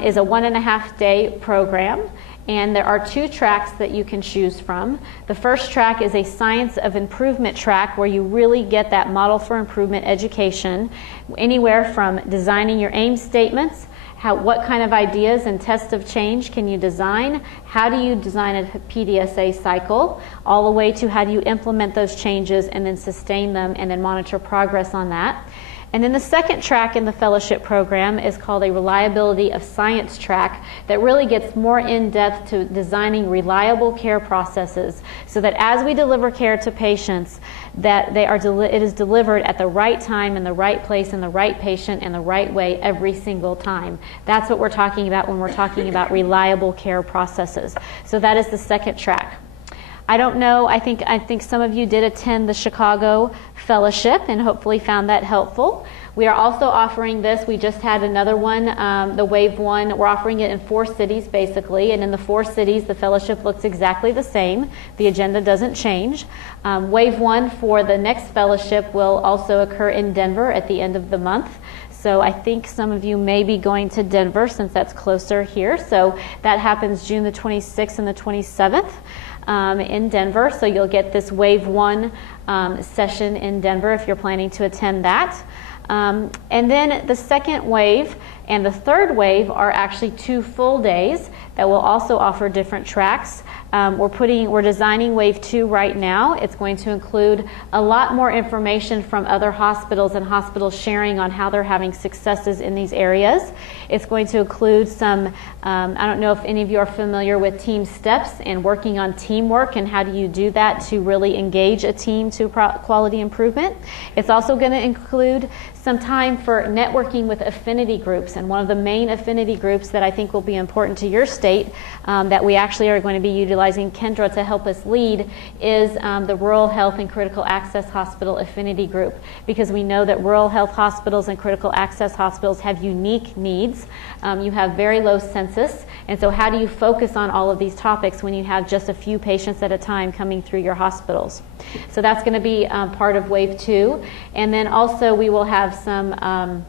is a 1.5-day program. And there are 2 tracks that you can choose from. The first track is a Science of Improvement track, where you really get that model for improvement education, anywhere from designing your aim statements, what kind of ideas and tests of change can you design, how do you design a PDSA cycle, all the way to how do you implement those changes and then sustain them and then monitor progress on that. And then the second track in the fellowship program is called a Reliability of Science track, that really gets more in-depth to designing reliable care processes, so that as we deliver care to patients, that it is delivered at the right time, in the right place, in the right patient, and the right way every single time. That's what we're talking about when we're talking about reliable care processes. So that is the second track. I don't know, I think some of you did attend the Chicago Fellowship and hopefully found that helpful. We are also offering this, we just had another one, the Wave 1, we're offering it in 4 cities basically, and in the 4 cities the fellowship looks exactly the same. The agenda doesn't change. Wave 1 for the next fellowship will also occur in Denver at the end of the month. So I think some of you may be going to Denver since that's closer here. So that happens June the 26th and the 27th. In Denver, so you'll get this Wave 1 session in Denver if you're planning to attend that. And then the second wave and the third wave are actually 2 full days. that will also offer different tracks. We're designing Wave 2 right now. It's going to include a lot more information from other hospitals and hospitals sharing on how they're having successes in these areas. It's going to include some, I don't know if any of you are familiar with team steps and working on teamwork and how do you do that to really engage a team to quality improvement. It's also going to include some time for networking with affinity groups, and one of the main affinity groups that I think will be important to your state that we actually are going to be utilizing Kendra to help us lead is the Rural Health and Critical Access Hospital Affinity Group, because we know that rural health hospitals and critical access hospitals have unique needs. You have very low census, and so how do you focus on all of these topics when you have just a few patients at a time coming through your hospitals? So that's going to be part of Wave 2, and then also we will have some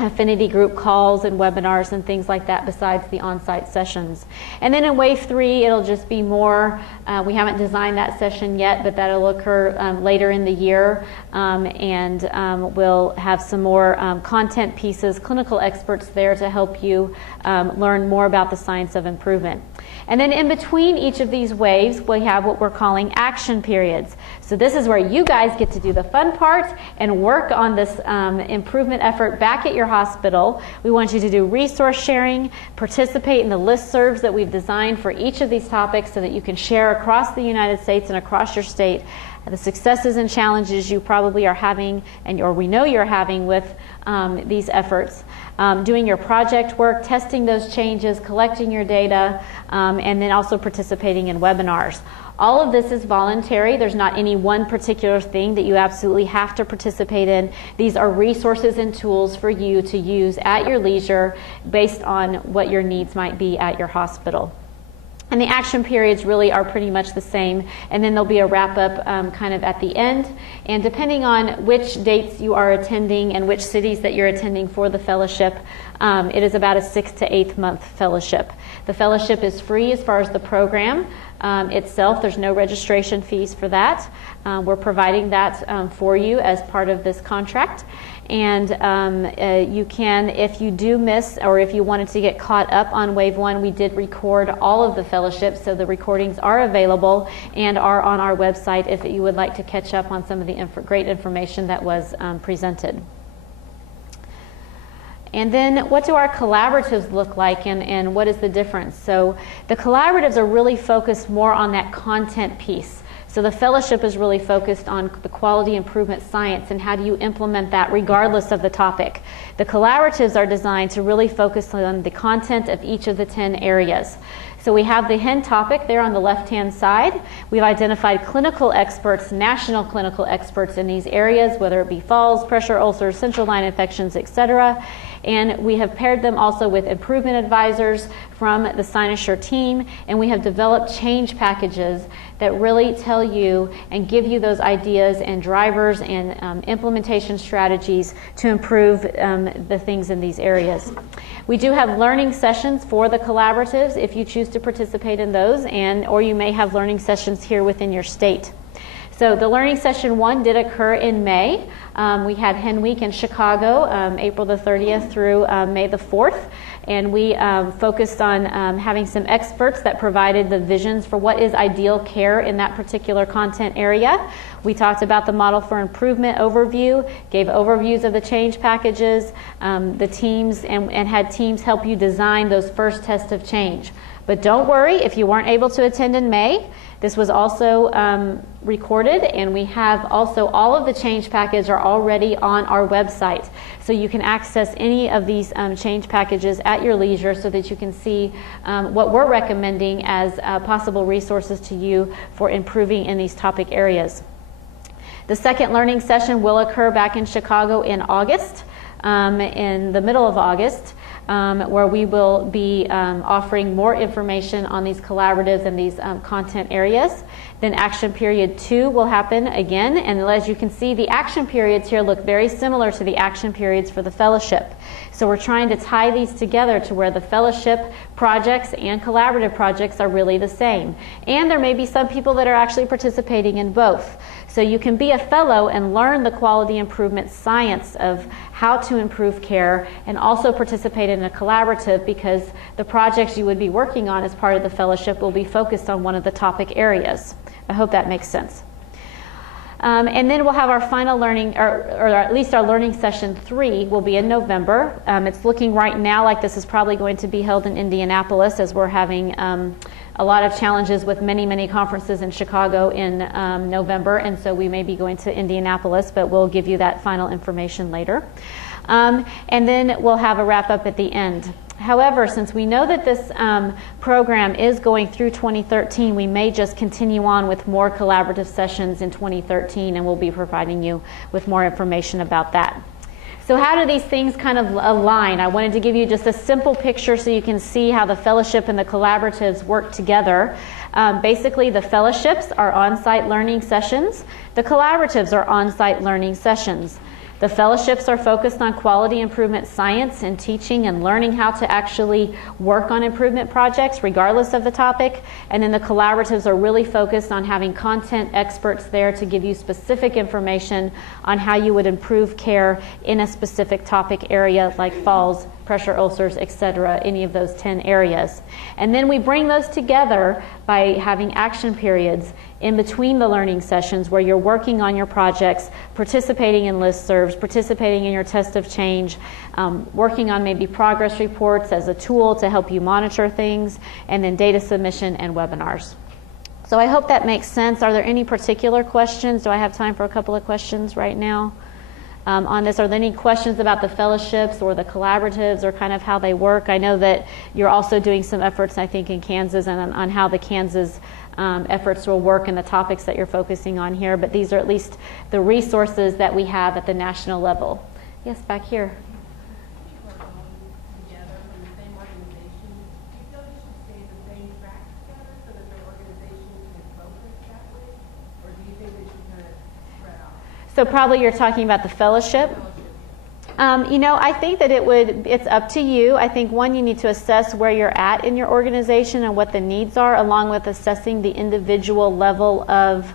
affinity group calls and webinars and things like that besides the on-site sessions. And then in Wave 3, it'll just be more, we haven't designed that session yet, but that'll occur later in the year, and we'll have some more content pieces, clinical experts there to help you learn more about the science of improvement. And then in between each of these waves, we have what we're calling action periods. So this is where you guys get to do the fun part and work on this improvement effort back at your hospital. We want you to do resource sharing, participate in the listservs that we've designed for each of these topics so that you can share across the United States and across your state the successes and challenges you probably are having, or we know you're having with these efforts. Doing your project work, testing those changes, collecting your data, and then also participating in webinars. All of this is voluntary. There's not any one particular thing that you absolutely have to participate in. These are resources and tools for you to use at your leisure based on what your needs might be at your hospital. And the action periods really are pretty much the same, and then there'll be a wrap-up kind of at the end. And depending on which dates you are attending and which cities that you're attending for the fellowship, it is about a 6 to 8 month fellowship. The fellowship is free as far as the program itself. There's no registration fees for that. We're providing that for you as part of this contract. And you can, if you do miss or if you wanted to get caught up on Wave 1, we did record all of the fellowships, so the recordings are available and are on our website if you would like to catch up on some of the great information that was presented. And then what do our collaboratives look like, and what is the difference? So the collaboratives are really focused more on that content piece. So the fellowship is really focused on the quality improvement science and how do you implement that regardless of the topic. The collaboratives are designed to really focus on the content of each of the 10 areas. So we have the HEN topic there on the left-hand side. We've identified clinical experts, national clinical experts in these areas, whether it be falls, pressure ulcers, central line infections, etc. And we have paired them also with improvement advisors from the Cynosure team, and we have developed change packages that really tell you and give you those ideas and drivers and implementation strategies to improve the things in these areas. We do have learning sessions for the collaboratives if you choose to participate in those, or you may have learning sessions here within your state. So the learning session 1 did occur in May. We had HEN Week in Chicago, April the 30th through May the 4th. And we focused on having some experts that provided the visions for what is ideal care in that particular content area. We talked about the model for improvement overview, gave overviews of the change packages, the teams, and had teams help you design those first tests of change. But don't worry if you weren't able to attend in May. This was also recorded, and we have also all of the change packages are already on our website. So you can access any of these change packages at your leisure so that you can see what we're recommending as possible resources to you for improving in these topic areas. The second learning session will occur back in Chicago in August, in the middle of August. Where we will be offering more information on these collaboratives and these content areas. Then action period 2 will happen again, and as you can see, the action periods here look very similar to the action periods for the fellowship. So we're trying to tie these together to where the fellowship projects and collaborative projects are really the same. And there may be some people that are actually participating in both. So you can be a fellow and learn the quality improvement science of how to improve care and also participate in in a collaborative because the projects you would be working on as part of the fellowship will be focused on one of the topic areas. I hope that makes sense. And then we'll have our final learning, or at least our learning session 3 will be in November. It's looking right now like this is probably going to be held in Indianapolis, as we're having a lot of challenges with many conferences in Chicago in November, and so we may be going to Indianapolis, but we'll give you that final information later. And then we'll have a wrap up at the end. However, since we know that this program is going through 2013, we may just continue on with more collaborative sessions in 2013, and we'll be providing you with more information about that. So how do these things kind of align? I wanted to give you just a simple picture so you can see how the fellowship and the collaboratives work together. Basically, the fellowships are on-site learning sessions. The collaboratives are on-site learning sessions. The fellowships are focused on quality improvement science and teaching and learning how to actually work on improvement projects regardless of the topic. And then the collaboratives are really focused on having content experts there to give you specific information on how you would improve care in a specific topic area like falls, pressure ulcers, etc., any of those 10 areas. And then we bring those together by having action periods in between the learning sessions where you're working on your projects, participating in listservs, participating in your test of change, working on maybe progress reports as a tool to help you monitor things, and then data submission and webinars. So I hope that makes sense. Are there any particular questions? Do I have time for a couple of questions right now? On this, are there any questions about the fellowships or the collaboratives or kind of how they work? I know that you're also doing some efforts, I think, in Kansas and on how the Kansas efforts will work and the topics that you're focusing on here, but these are at least the resources that we have at the national level. Yes, back here. So probably you're talking about the fellowship. You know, I think that it's up to you. I think, one, you need to assess where you're at in your organization and what the needs are, along with assessing the individual level of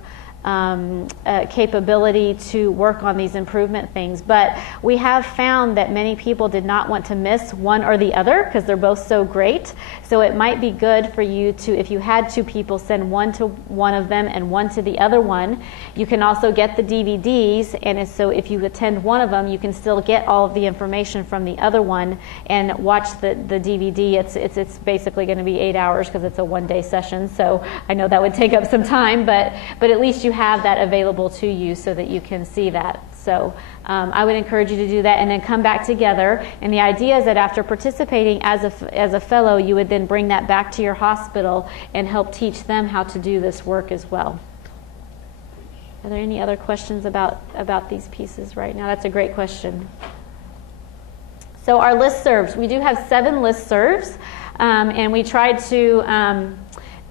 capability to work on these improvement things. But we have found that many people did not want to miss one or the other because they're both so great. So it might be good for you to, if you had 2 people, send one to one of them and one to the other one. You can also get the DVDs, and so if you attend one of them, you can still get all of the information from the other one and watch the DVD. It's basically going to be 8 hours because it's a one-day session. So I know that would take up some time, but at least you have that available to you so that you can see that. So I would encourage you to do that and then come back together. And the idea is that after participating as a fellow, you would then bring that back to your hospital and help teach them how to do this work as well. Are there any other questions about these pieces right now? That's a great question. So our listservs, we do have 7 listservs, and we tried to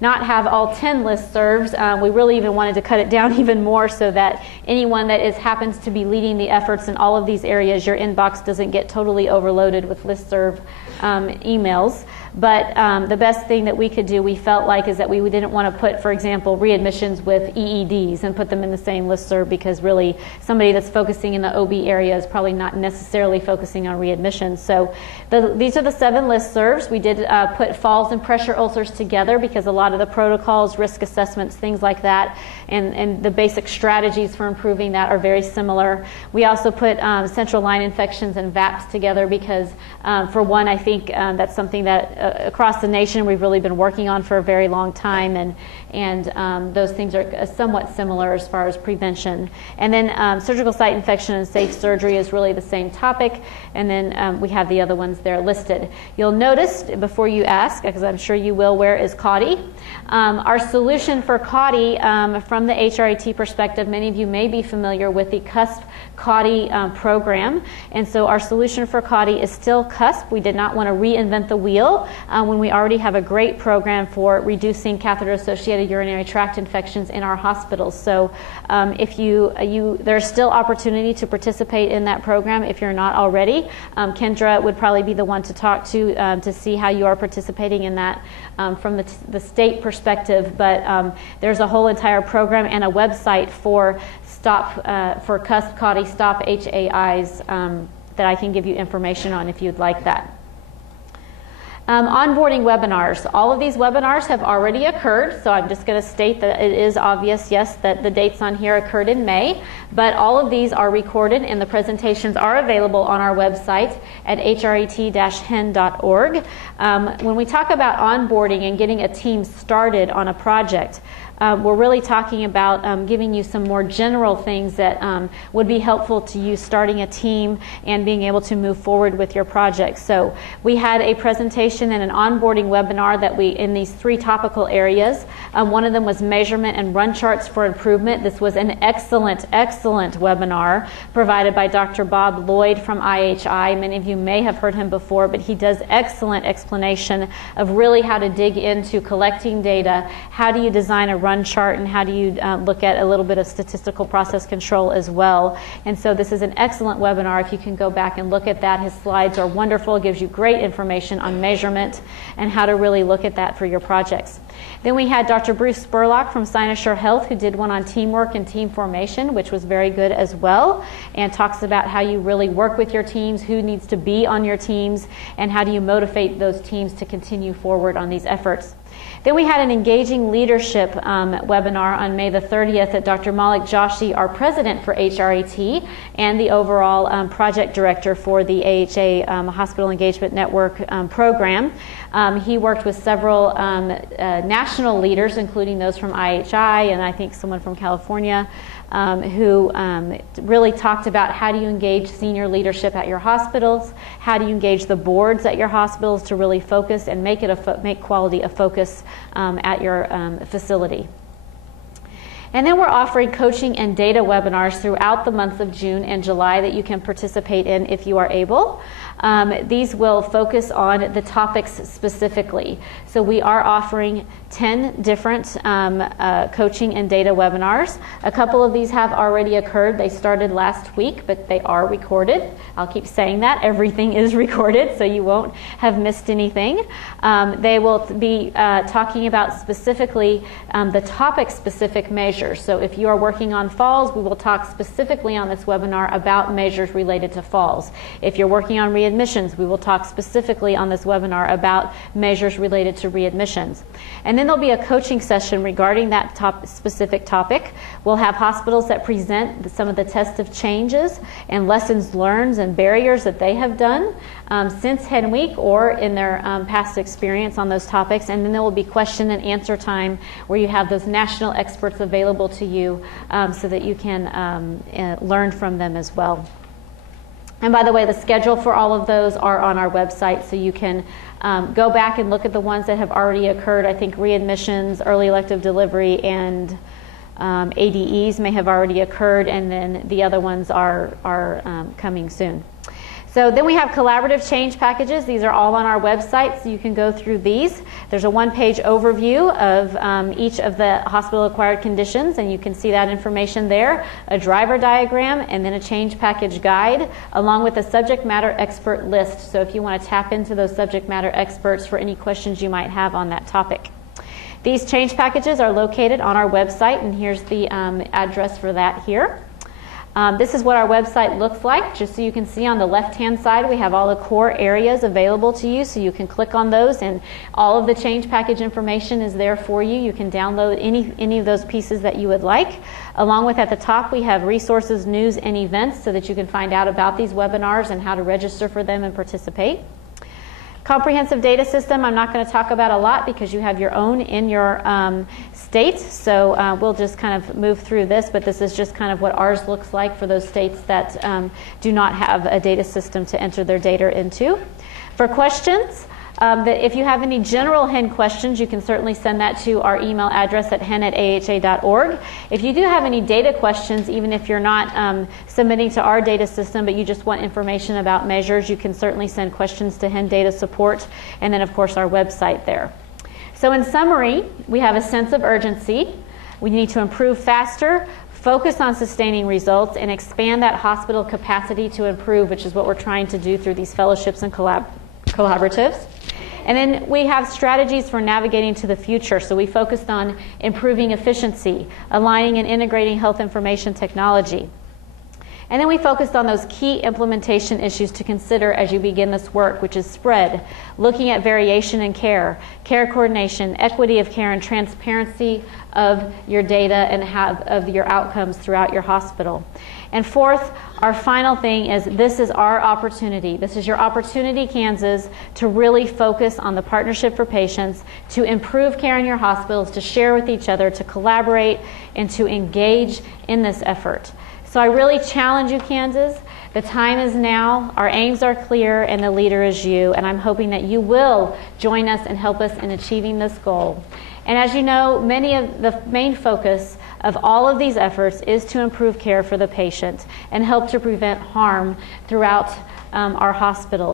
not have all 10 listservs. We really even wanted to cut it down even more so that anyone that happens to be leading the efforts in all of these areas, your inbox doesn't get totally overloaded with listserv emails. But the best thing that we could do, we felt like, is that we didn't want to put, for example, readmissions with EEDs and put them in the same listserv, because really somebody that's focusing in the OB area is probably not necessarily focusing on readmissions. So these are the 7 listservs. We did put falls and pressure ulcers together because a lot of the protocols, risk assessments, things like that, and the basic strategies for improving that are very similar. We also put central line infections and VAPs together because, for one, I think that's something that across the nation we've really been working on for a very long time, and those things are somewhat similar as far as prevention. And then surgical site infection and safe surgery is really the same topic, and then we have the other ones there listed. You'll notice, before you ask, because I'm sure you will, where is CAUTI? Our solution for CAUTI, from the HRAT perspective, many of you may be familiar with the CUSP CAUTI program, and so our solution for CAUTI is still CUSP. We did not want to reinvent the wheel when we already have a great program for reducing catheter-associated urinary tract infections in our hospitals. So if there's still opportunity to participate in that program if you're not already. Kendra would probably be the one to talk to see how you are participating in that from the state perspective, but there's a whole entire program and a website for for CUSP CAUTI Stop HAIs that I can give you information on if you'd like that. Onboarding webinars. All of these webinars have already occurred, so I'm just going to state that it is obvious, yes, that the dates on here occurred in May, but all of these are recorded and the presentations are available on our website at hret-hen.org. When we talk about onboarding and getting a team started on a project, we're really talking about giving you some more general things that would be helpful to you starting a team and being able to move forward with your project. So we had a presentation and an onboarding webinar that in these 3 topical areas. One of them was measurement and run charts for improvement. This was an excellent, excellent webinar provided by Dr. Bob Lloyd from IHI. Many of you may have heard him before, but he does excellent explanation of really how to dig into collecting data, how do you design a run chart, and how do you look at a little bit of statistical process control as well. And so this is an excellent webinar. If you can go back and look at that, his slides are wonderful. It gives you great information on measurement and how to really look at that for your projects. Then we had Dr. Bruce Spurlock from Cynosure Health, who did one on teamwork and team formation, which was very good as well, and talks about how you really work with your teams, who needs to be on your teams, and how do you motivate those teams to continue forward on these efforts. Then we had an engaging leadership webinar on May the 30th that Dr. Malik Joshi, our president for HRET and the overall project director for the AHA Hospital Engagement Network program. He worked with several national leaders, including those from IHI and I think someone from California, who really talked about how do you engage senior leadership at your hospitals, how do you engage the boards at your hospitals to really focus and make quality a focus at your facility. And then we're offering coaching and data webinars throughout the months of June and July that you can participate in if you are able. These will focus on the topics specifically. So we are offering 10 different coaching and data webinars. A couple of these have already occurred. They started last week, but they are recorded. I'll keep saying that. Everything is recorded, so you won't have missed anything. They will be talking about specifically the topic-specific measures. So if you are working on falls, we will talk specifically on this webinar about measures related to falls. If you're working on readmissions, we will talk specifically on this webinar about measures related to readmissions. And then there'll be a coaching session regarding that specific topic. We'll have hospitals that present some of the test of changes and lessons learned and barriers that they have done since Hen Week or in their past experience on those topics. And then there will be question and answer time where you have those national experts available to you so that you can learn from them as well. And by the way, the schedule for all of those are on our website, so you can go back and look at the ones that have already occurred. I think readmissions, early elective delivery, and ADEs may have already occurred, and then the other ones are coming soon. So then we have collaborative change packages. These are all on our website, so you can go through these. There's a one-page overview of each of the hospital-acquired conditions, and you can see that information there, a driver diagram, and then a change package guide, along with a subject matter expert list. So if you want to tap into those subject matter experts for any questions you might have on that topic. These change packages are located on our website, and here's the address for that here. This is what our website looks like. Just so you can see on the left-hand side, we have all the core areas available to you, so you can click on those, and all of the change package information is there for you. You can download any of those pieces that you would like. Along with at the top, we have resources, news, and events so that you can find out about these webinars and how to register for them and participate. Comprehensive data system, I'm not going to talk about a lot because you have your own in your state, so we'll just kind of move through this, but this is just kind of what ours looks like for those states that do not have a data system to enter their data into. For questions, if you have any general HEN questions, you can certainly send that to our email address at hen@aha.org. If you do have any data questions, even if you're not submitting to our data system, but you just want information about measures, you can certainly send questions to HEN Data Support, and then of course our website there. So in summary, we have a sense of urgency. We need to improve faster, focus on sustaining results, and expand that hospital capacity to improve, which is what we're trying to do through these fellowships and collaboratives. And then we have strategies for navigating to the future. So we focused on improving efficiency, aligning and integrating health information technology. And then we focused on those key implementation issues to consider as you begin this work, which is spread, looking at variation in care, care coordination, equity of care, and transparency of your data and of your outcomes throughout your hospital. And fourth, our final thing is this is our opportunity. This is your opportunity, Kansas, to really focus on the partnership for patients, to improve care in your hospitals, to share with each other, to collaborate, and to engage in this effort. So I really challenge you, Kansas. The time is now, our aims are clear, and the leader is you, and I'm hoping that you will join us and help us in achieving this goal. And as you know, the main focus of all of these efforts is to improve care for the patient and help to prevent harm throughout our hospital.